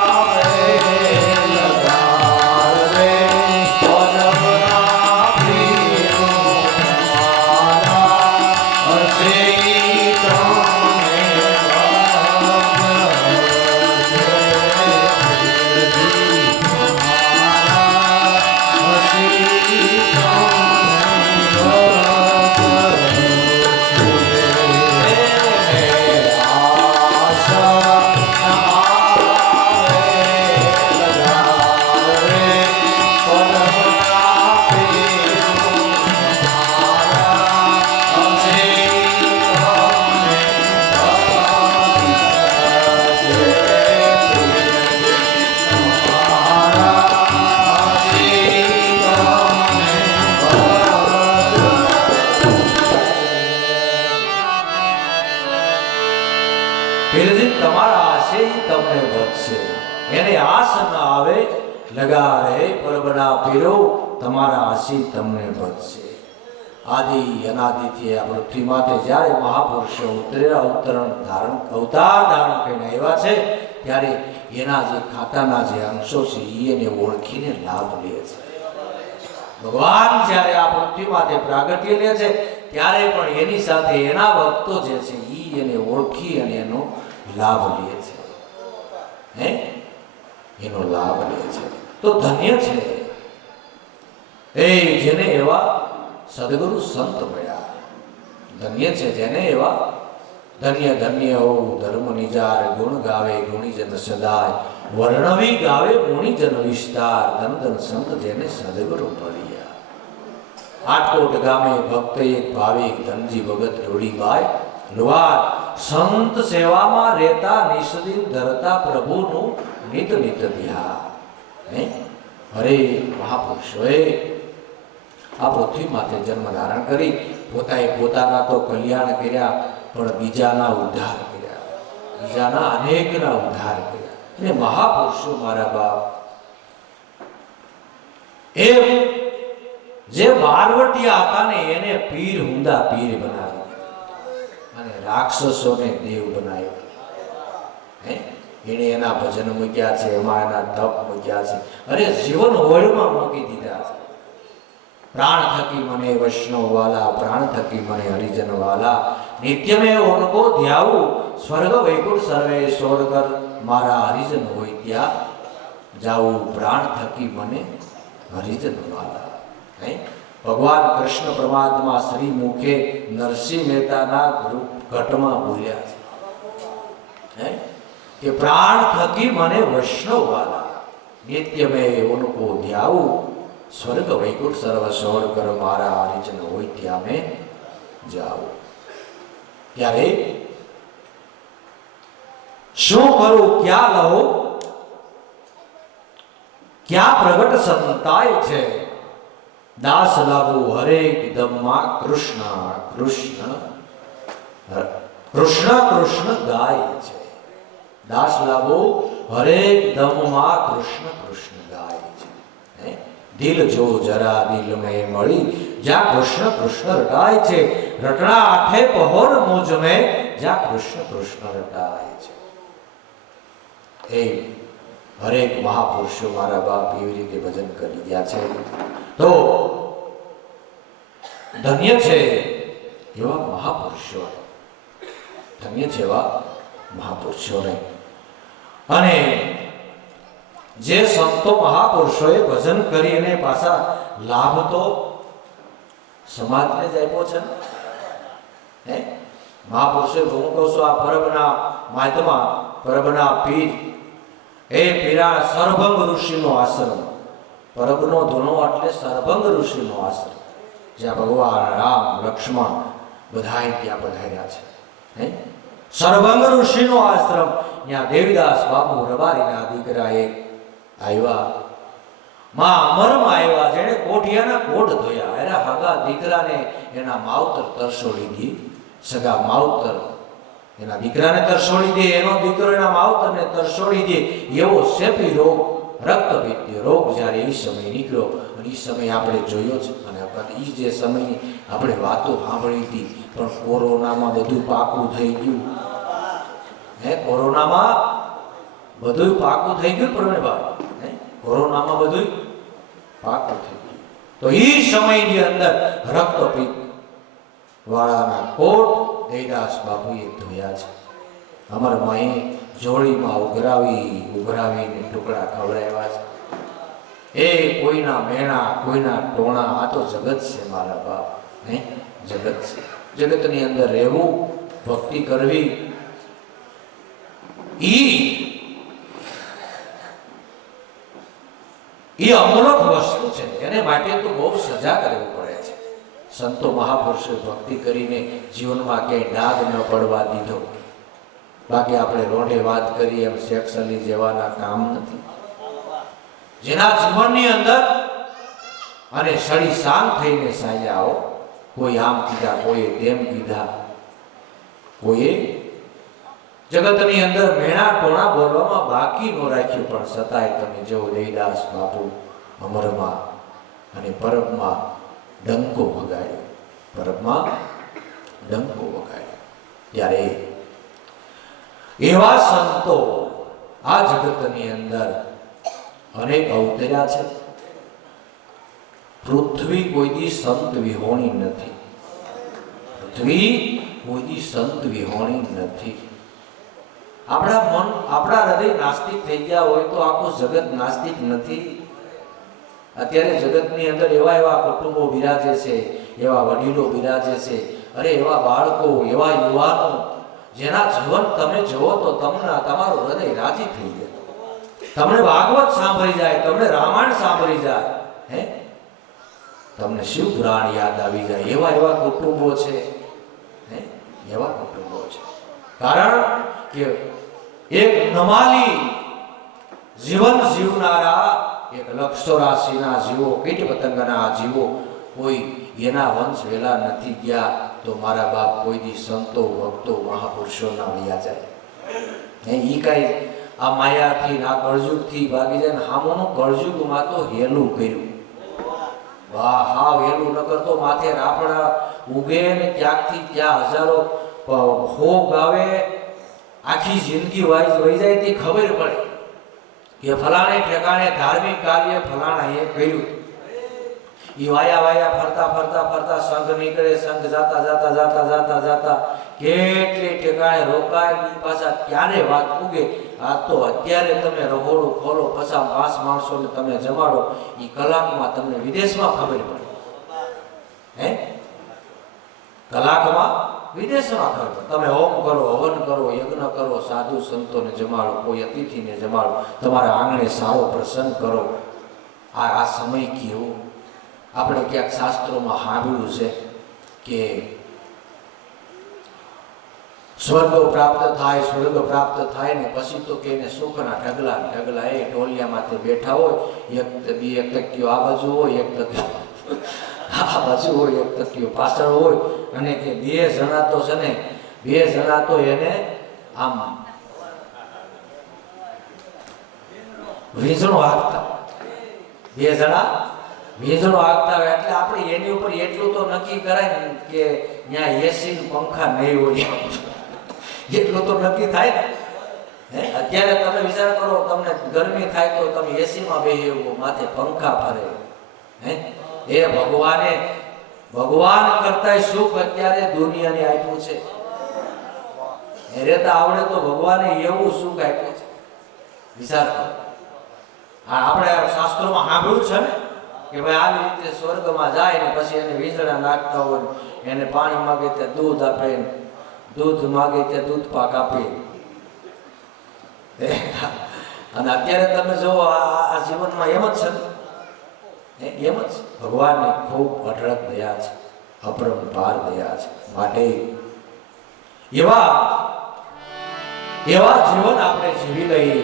આશ ન આવે લગાવે પદમના પ્રેમ, અમારા હશે તમારા આશે તમને વધશે. એને આસ ન આવે લગા રહે પરબના પીરો, તમારા આશી તમને વધશે. આદિ અનાદિથી આ પૃથ્વી માથે જ્યારે મહાપુરુષો અવતાર ધારણ કરીને આવ્યા છે, ત્યારે એના જે ખાતાના જે અંશો છે એને ઓળખીને લાભ લે છે. ભગવાન જ્યારે આ પૃથ્વી માથે પ્રાગટ્ય લે છે, ત્યારે પણ એની સાથે એના ભક્તો જે છે એને ઓળખી અને એનો લાભ લે છે હે, એનો લાભ લે છે. તો ધન્ય છે એ જેને એવા સદગુરુ સંત મળ્યા, ધન્ય છે જેને એવા. ધન્ય ધન્ય હો ધર્મ નિજાર, ગુણ ગાવે ગુણીજન સદાય, વર્ણવી ગાવે ગુણીજન વિસ્તાર, ધન ધન સંત જેને સદગુરુ મળ્યા. આટકોટ ગામે ભક્ત એક ભાવિક, ધનજી ભગત રૂડીબાઈ લુહાર, સંત સેવામાં રહેતા, નિષદિન ધરતા પ્રભુનું નિત નિત ધ્યાન. હરે મહાપુરુષોએ આ પૃથ્વી માથે જન્મ ધારણ કરી પોતાએ પોતાના તો કલ્યાણ કર્યા, પણ બીજાના ઉદ્ધાર કર્યા, બીજાના અનેકના ઉદ્ધાર કર્યા. અને મહાપુરુષો મારા બાપ એ જે બારવટિયા હતા ને એને પીર હુંદા પીર બનાવી અને રાક્ષસોને દેવ બનાવ્યા. એને એના ભજન મૂક્યા છે, એમાં એના તપ મૂક્યા છે, અરે જીવન હોળમાં મૂકી દીધા છે. प्राण थकी मने वैष्णव वाला, प्राण थकी मने हरिजन वाला, नित्य में उनको ध्याऊ, स्वर्ग वैकुंठ सर्वे छोड़कर मारा हरिजन होय त्या जाऊ, प्राण थकी मने हरिजन वाला. भगवान कृष्ण परमात्मा श्री मुखे नरसिंह मेहता ना घटमा बोल्या है कि प्राण थकी मने वैष्णव वाला, नित्य में उनको ध्याऊ, स्वर्ग वैकुंठ सर्व छोड़ कर मारा हरिजन होय त्या में जाओ. ત્યારે શું કરું, ક્યાં લહો, ક્યાં પ્રગટ સંતાય છે, દાસ લાગુ હરેક દમમાં કૃષ્ણ કૃષ્ણ કૃષ્ણ કૃષ્ણ ગાય છે. દાસ લાગુ હરેક દમમાં કૃષ્ણ કૃષ્ણ ગાય છે. દિલ જો જરા દિલ में મળી, જ્યાં કૃષ્ણ કૃષ્ણ રટાય છે, રટણા આઠે પહોર મુજ में જ્યાં કૃષ્ણ કૃષ્ણ રટાય છે. એ હરેક મહાપુરુષો મારા બાપ એવી રીતે ભજન કરી ગયા છે. તો ધન્ય છે એવા મહાપુરુષો, ધન્ય છે એવા મહાપુરુષોને. અને જે સંતો મહાપુરુષોએ ભજન કરી અને પાછા લાભ તો સમાજને જ આપ્યો છે ને. મહાપુરુષોએ હું કહું છું આ પરબના માધ્યમમાં, પરબના પીર એ પીરા સરભંગ ઋષિનો આશ્રમ, પરબનો ધૂનો એટલે સરભંગ ઋષિનો આશ્રમ, જ્યાં ભગવાન રામ લક્ષ્મણ બધાય ત્યાં પધાર્યા છે. સરભંગ ઋષિનો આશ્રમ, ત્યાં દેવીદાસ બાપુ રબારીના દીકરા એક આવ્યા, માં અમરમાં આવ્યા, જેને કોઠિયાના કોટ ધોયા. એના હગા દીકરાને એના માવતર તરસોડી દી, સગા માવતર એના દીકરાને તરસોડી દે, એનો દીકરો એના માવતરને તરસોડી દે. એવો શેપી રોગ, રક્તપિત્ત રોગ જ્યારે એ સમય નીકળ્યો, અને એ સમય આપણે જોયો છે. અને એ જે સમયની આપણે વાતો સાંભળી હતી, પણ કોરોનામાં બધું પાકું થઈ ગયું. કોરોનામાં બધું પાકું થઈ ગયું પ્રવીણભાઈ, કોરોનામાં બધું પાકું થઈ ગયું. તો એ સમયની અંદર રક્તપિત્ત વાળાના કોટ દેવદાસ બાપુએ ધોયા છે. અમરમાં જોડીમાં ઉઘરાવીને ટુકડા ખવડાવ્યા છે. એ કોઈના મેણા, કોઈના ટોણા, આ તો જગત છે મારા બાપ. જગત છે, જગતની અંદર રહેવું, ભક્તિ કરવી, એ અમૂલક વસ્તુ છે. એને માટે તો બહુ સજાગ રહેવું પડે છે. સંતો મહાપુરુષો ભક્તિ કરીને જીવનમાં ક્યાંય ડાઘ ન પડવા દીધો. બાકી આપણે રોઢે વાત કરીએ એમ શેખસલી જેવાના કામ નથી. જેના જીવનની અંદર અને સડી શાંત થઈને સાયા હો, કોઈ આમ કીધા, કોઈ તેમ કીધા, કોઈએ જગતની અંદર મેણા ટોણા બોલવામાં બાકી ન રાખ્યું, પણ છતાંય તમે જેવો દેવદાસ બાપુ અમરમાં અને પરબમાં ડંકો વગાડ્યો, પરબમાં ડંકો વગાડ્યો. ત્યારે એવા સંતો આ જગતની અંદર અનેક અવતર્યા છે. પૃથ્વી કોઈ દી સંત વિહોણી નથી, પૃથ્વી કોઈ દી સંત વિહોણી નથી. આપણા મન, આપણા હૃદય નાસ્તિક થઈ ગયા હોય તો આખું જગત નાસ્તિક નથી. અત્યારે જગતની અંદર એવા એવા કુટુંબો બિરાજે છે, એવા વડીલો બિરાજે છે, અરે એવા બાળકો, એવા યુવાનો જેના જીવન તમે જુઓ તો તમને તમારું હૃદય રાજી થઈ જાય. તમને ભાગવત સાંભળી જાય, તમને રામાયણ સાંભળી જાય, હે, તમને શિવ પુરાણ યાદ આવી જાય. એવા એવા કુટુંબો છે, હે, એવા કુટુંબો છે. કારણ કે એક નમાલી જીવન જીવનારા, એક લક્ષો રાશિના જીવો, કીટ પતંગના જીવો, કોઈ એના વંશ વેલા નથી ગયા તો મારા બાપ કોઈ દી સંતો, ભક્તો, મહાપુરુષોના વયા જાય. ઈ કઈ આ માયાથી, આ કળજુગથી ભાગી જાય ને હામોનું કળજુગમાં તો હેલું કર્યું. વાહ, હા હેલું ન કરતો માથે રાપડા ઉગે ને ક્યાંકથી ત્યાં હજારો ભોગ આવે, આખી જિંદગી વહી જાય તે ખબર પડે કે ફલાણે ઠેકાણે ધાર્મિક કાર્ય ફલાણા એ કર્યું. એ વાયા વાયા ફરતા ફરતા ફરતા સંઘ નીકળે, સંઘ જાતા જાતા જાતા જાતા જાતા કેટલે ઠેકાણે રોકાય, પાછા ક્યારે વાત ઉગે. આ તો અત્યારે તમે રહોડું ખોલો, પછા 5 માણસોને તમે જમાડો, એ કલાકમાં તમને વિદેશમાં ખબર પડે. હે, કલાકમાં વિદેશમાં ખબર પડે. તમે હોમ કરો, હવન કરો, યજ્ઞ કરો, સાધુ સંતોને જમાડો, કોઈ અતિથિને જમાડો, તમારા આંગણે સારો પ્રસંગ કરો. આ સમય કેવો! આપણે ક્યાંક શાસ્ત્રોમાં સાંભળ્યું છે કે સ્વર્ગ પ્રાપ્ત થાય, સ્વર્ગ પ્રાપ્ત થાય ને પછી તો કે સુખના ઢગલા ઢગલા એ ટોલિયામાં તે બેઠા હોય, એક તકીઓ આ બાજુ હોય, એક તકીઓ આ બાજુ હોય, એક તકીઓ પાછળ હોય, અને કે 2 જણા તો છે ને, 2 જણા તો એને આમ વીજળો હાંકતા, 2 જણા વીજળો હાંકતા હોય. એટલે આપણે એની ઉપર એટલું તો નક્કી કરાય ને કે ત્યાં એસી પંખા નહીં હોય, એટલું તો નક્કી થાય ને. હે, અત્યારે તમે વિચાર કરો, તમને ગરમી થાય તો તમે એસીમાં બેસી શકો, માથે પંખા ફરે. હે, એ ભગવાન કરતા સુખ અત્યારે દુનિયાને આપ્યું છે. એ રેતા આવડે તો ભગવાને એવું સુખ આપ્યું છે. વિચાર કરો, આપણે શાસ્ત્રોમાં સાંભળ્યું છે ને કે ભાઈ આવી રીતે સ્વર્ગમાં જાય ને પછી એને વીજળા નાખતા હોય, એને પાણી માગે ત્યાં દૂધ આપે, દૂધ માગે ત્યાં દૂધ પાક આપે. અને અત્યારે તમે જો આ જીવનમાં એમ જ છે ને, એમ જ ભગવાનની ખૂબ અઢળક દયા છે, અપરંપાર દયા છે. માટે એવા જીવન આપણે જીવી લઈએ.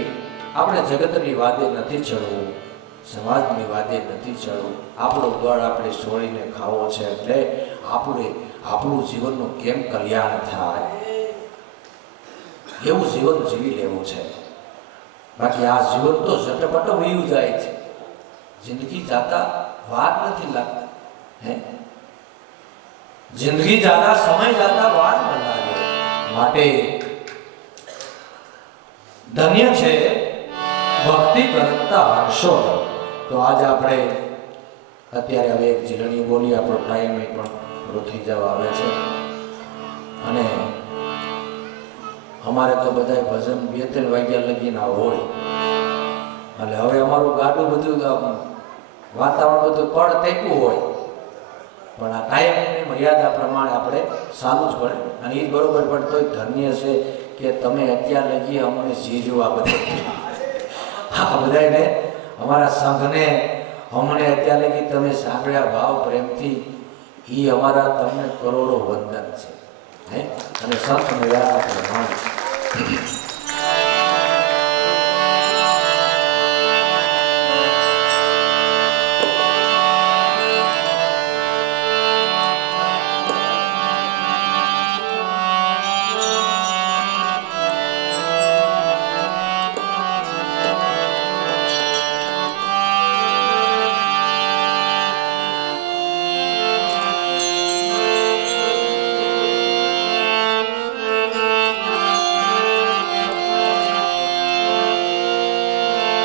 આપણે જગતની વાદે નથી ચડવું, સમાજની વાદે નથી ચડવું. આપણો દ્વાર આપણે છોડીને ખાવો છે, એટલે આપણું જીવનનું કેમ કલ્યાણ થાય એવું જીવન જીવી લેવું છે. બાકી આ જીવન તો ઝટપટ વયું જાય છે, જિંદગી જાતા વાર નથી લાગતી. હે, જિંદગી જાતા, સમય જાતા વાર ન લાગે. માટે ધન્ય છે ભક્તિ કરતા હર્ષો. તો આજ આપણે અત્યારે હવે એક ઝીલણી બોલી, આપણો ટાઈમ પણ પૂરો થઈ જવા આવે છે. અને અમારે તો બધા ભજન 2-3 વાગ્યા લગીના હોય, એટલે હવે અમારું ગાડું બધું વાતાવરણ બધું પડ તેકવું હોય, પણ આ ટાઈમની મર્યાદા પ્રમાણે આપણે સારું જ પડે. અને એ બરોબર પડતો ધન્ય છે કે તમે અત્યાર લગી અમને જીજવા બધા, આ બધાને અમારા સંઘને અમને અત્યાર લગી તમે સાંભળ્યા ભાવ પ્રેમથી, એ અમારા તમને કરોડો વંદન છે. હે, અને સંત મેળા પ્રમાણ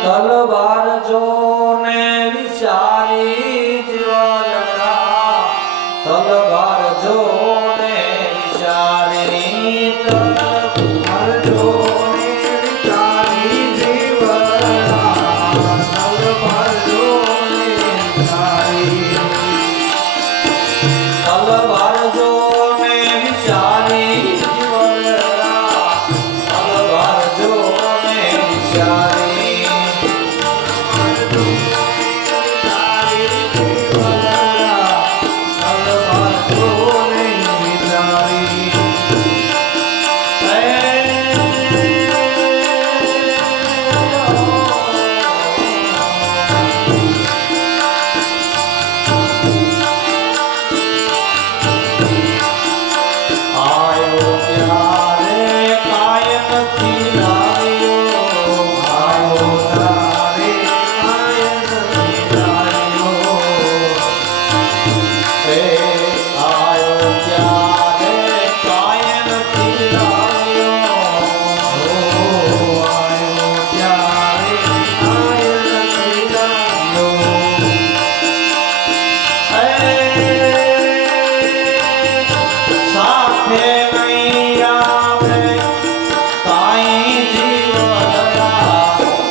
તલવાર જો ને વિચારી જીવનડા, તલવાર જો ને વિચારી, તલવાર જો ને વિચારી જીવનડા, તલવાર જો ને નહીં આવે કાંઈ જીવ દયા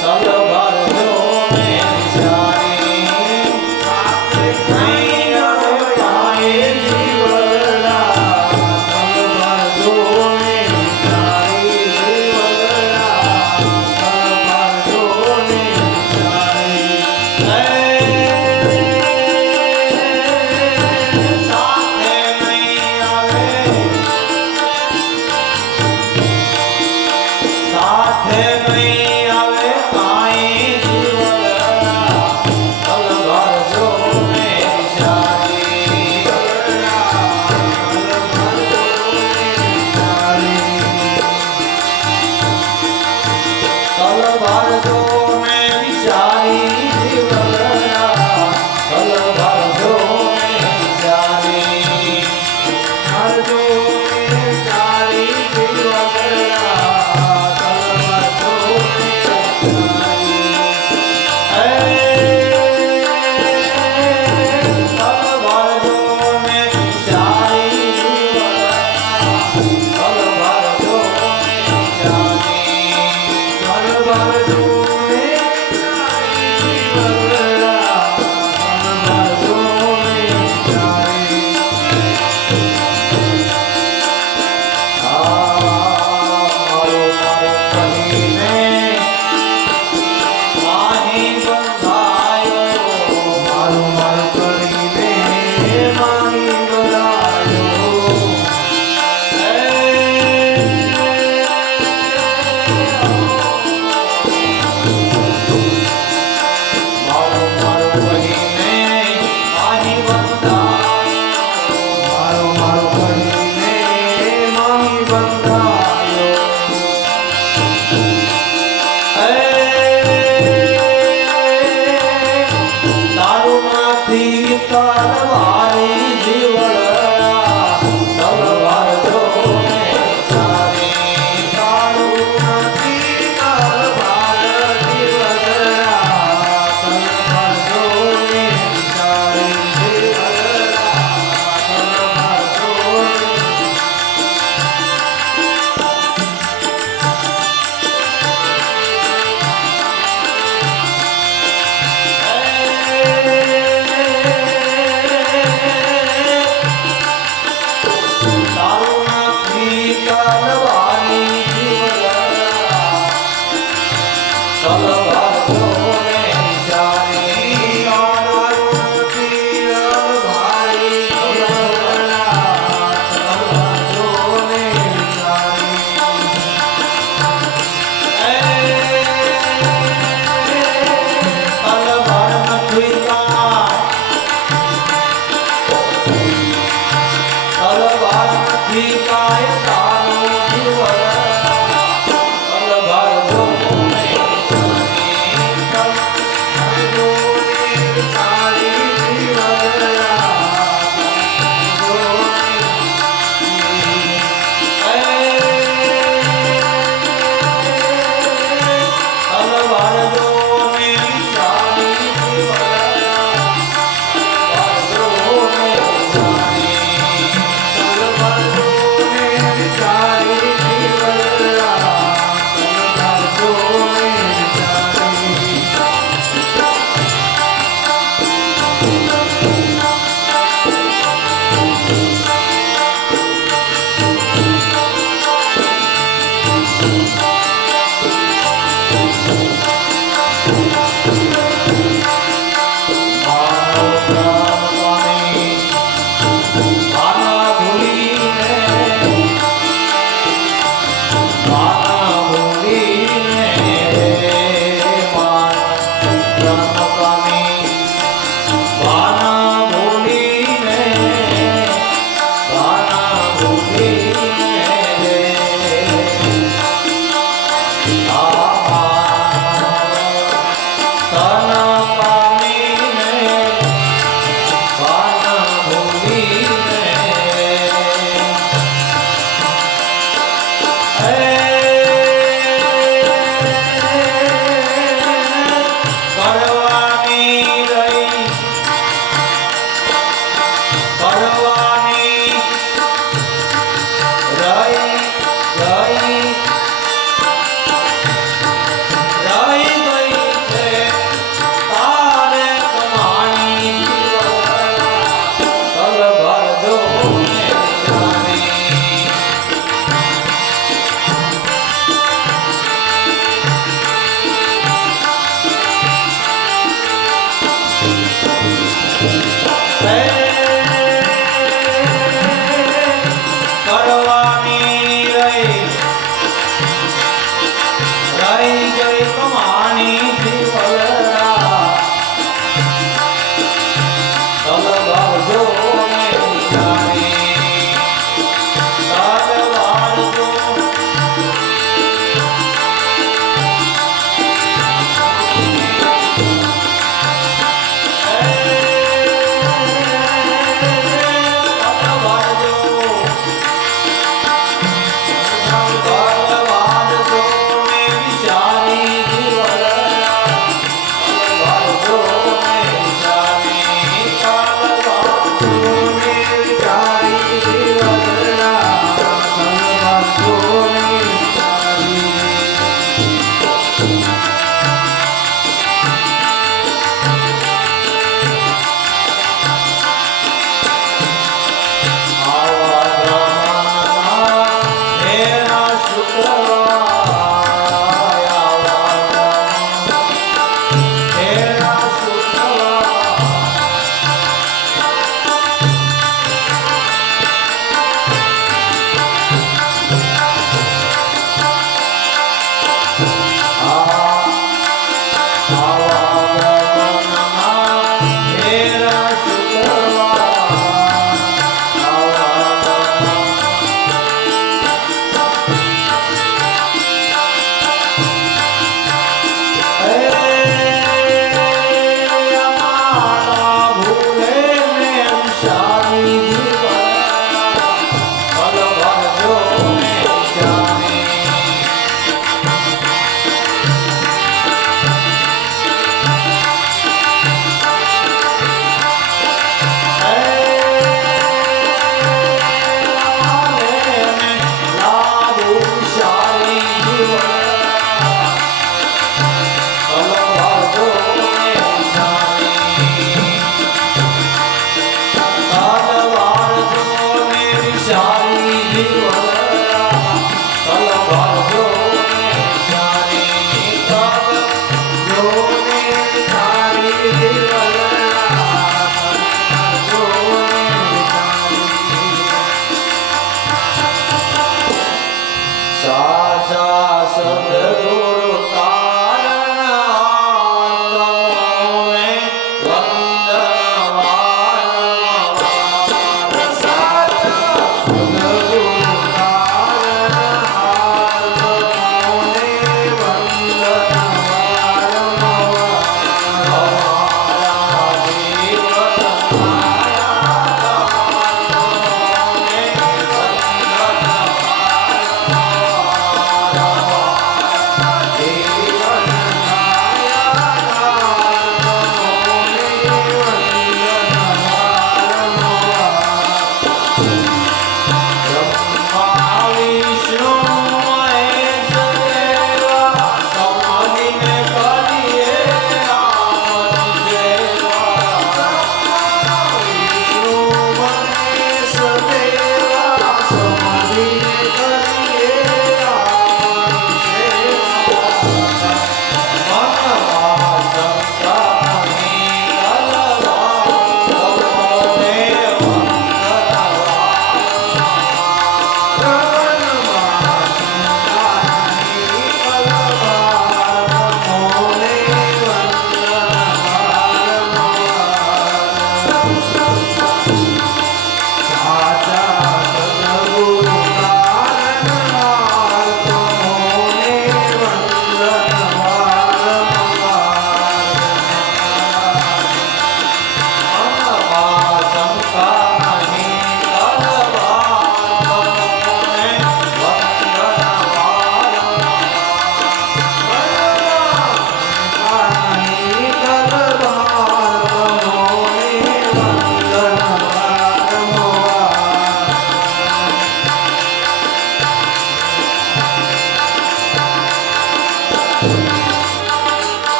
ચલ ભરજો મેં વિચારી સાથે નહીં આવે કાંઈ જીવ દયા ચલ ભરજો મેં વિચારી જીવ દયા ચલ ભરજો મેં વિચારી સાથે નહીં આવે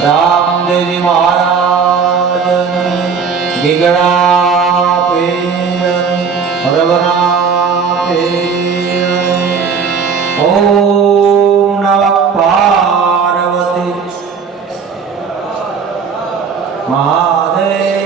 રામદેવજી મહારાજ ગીગડા પીર રવના પીર ઓમ નમઃ પાર્વતી મહાદેવ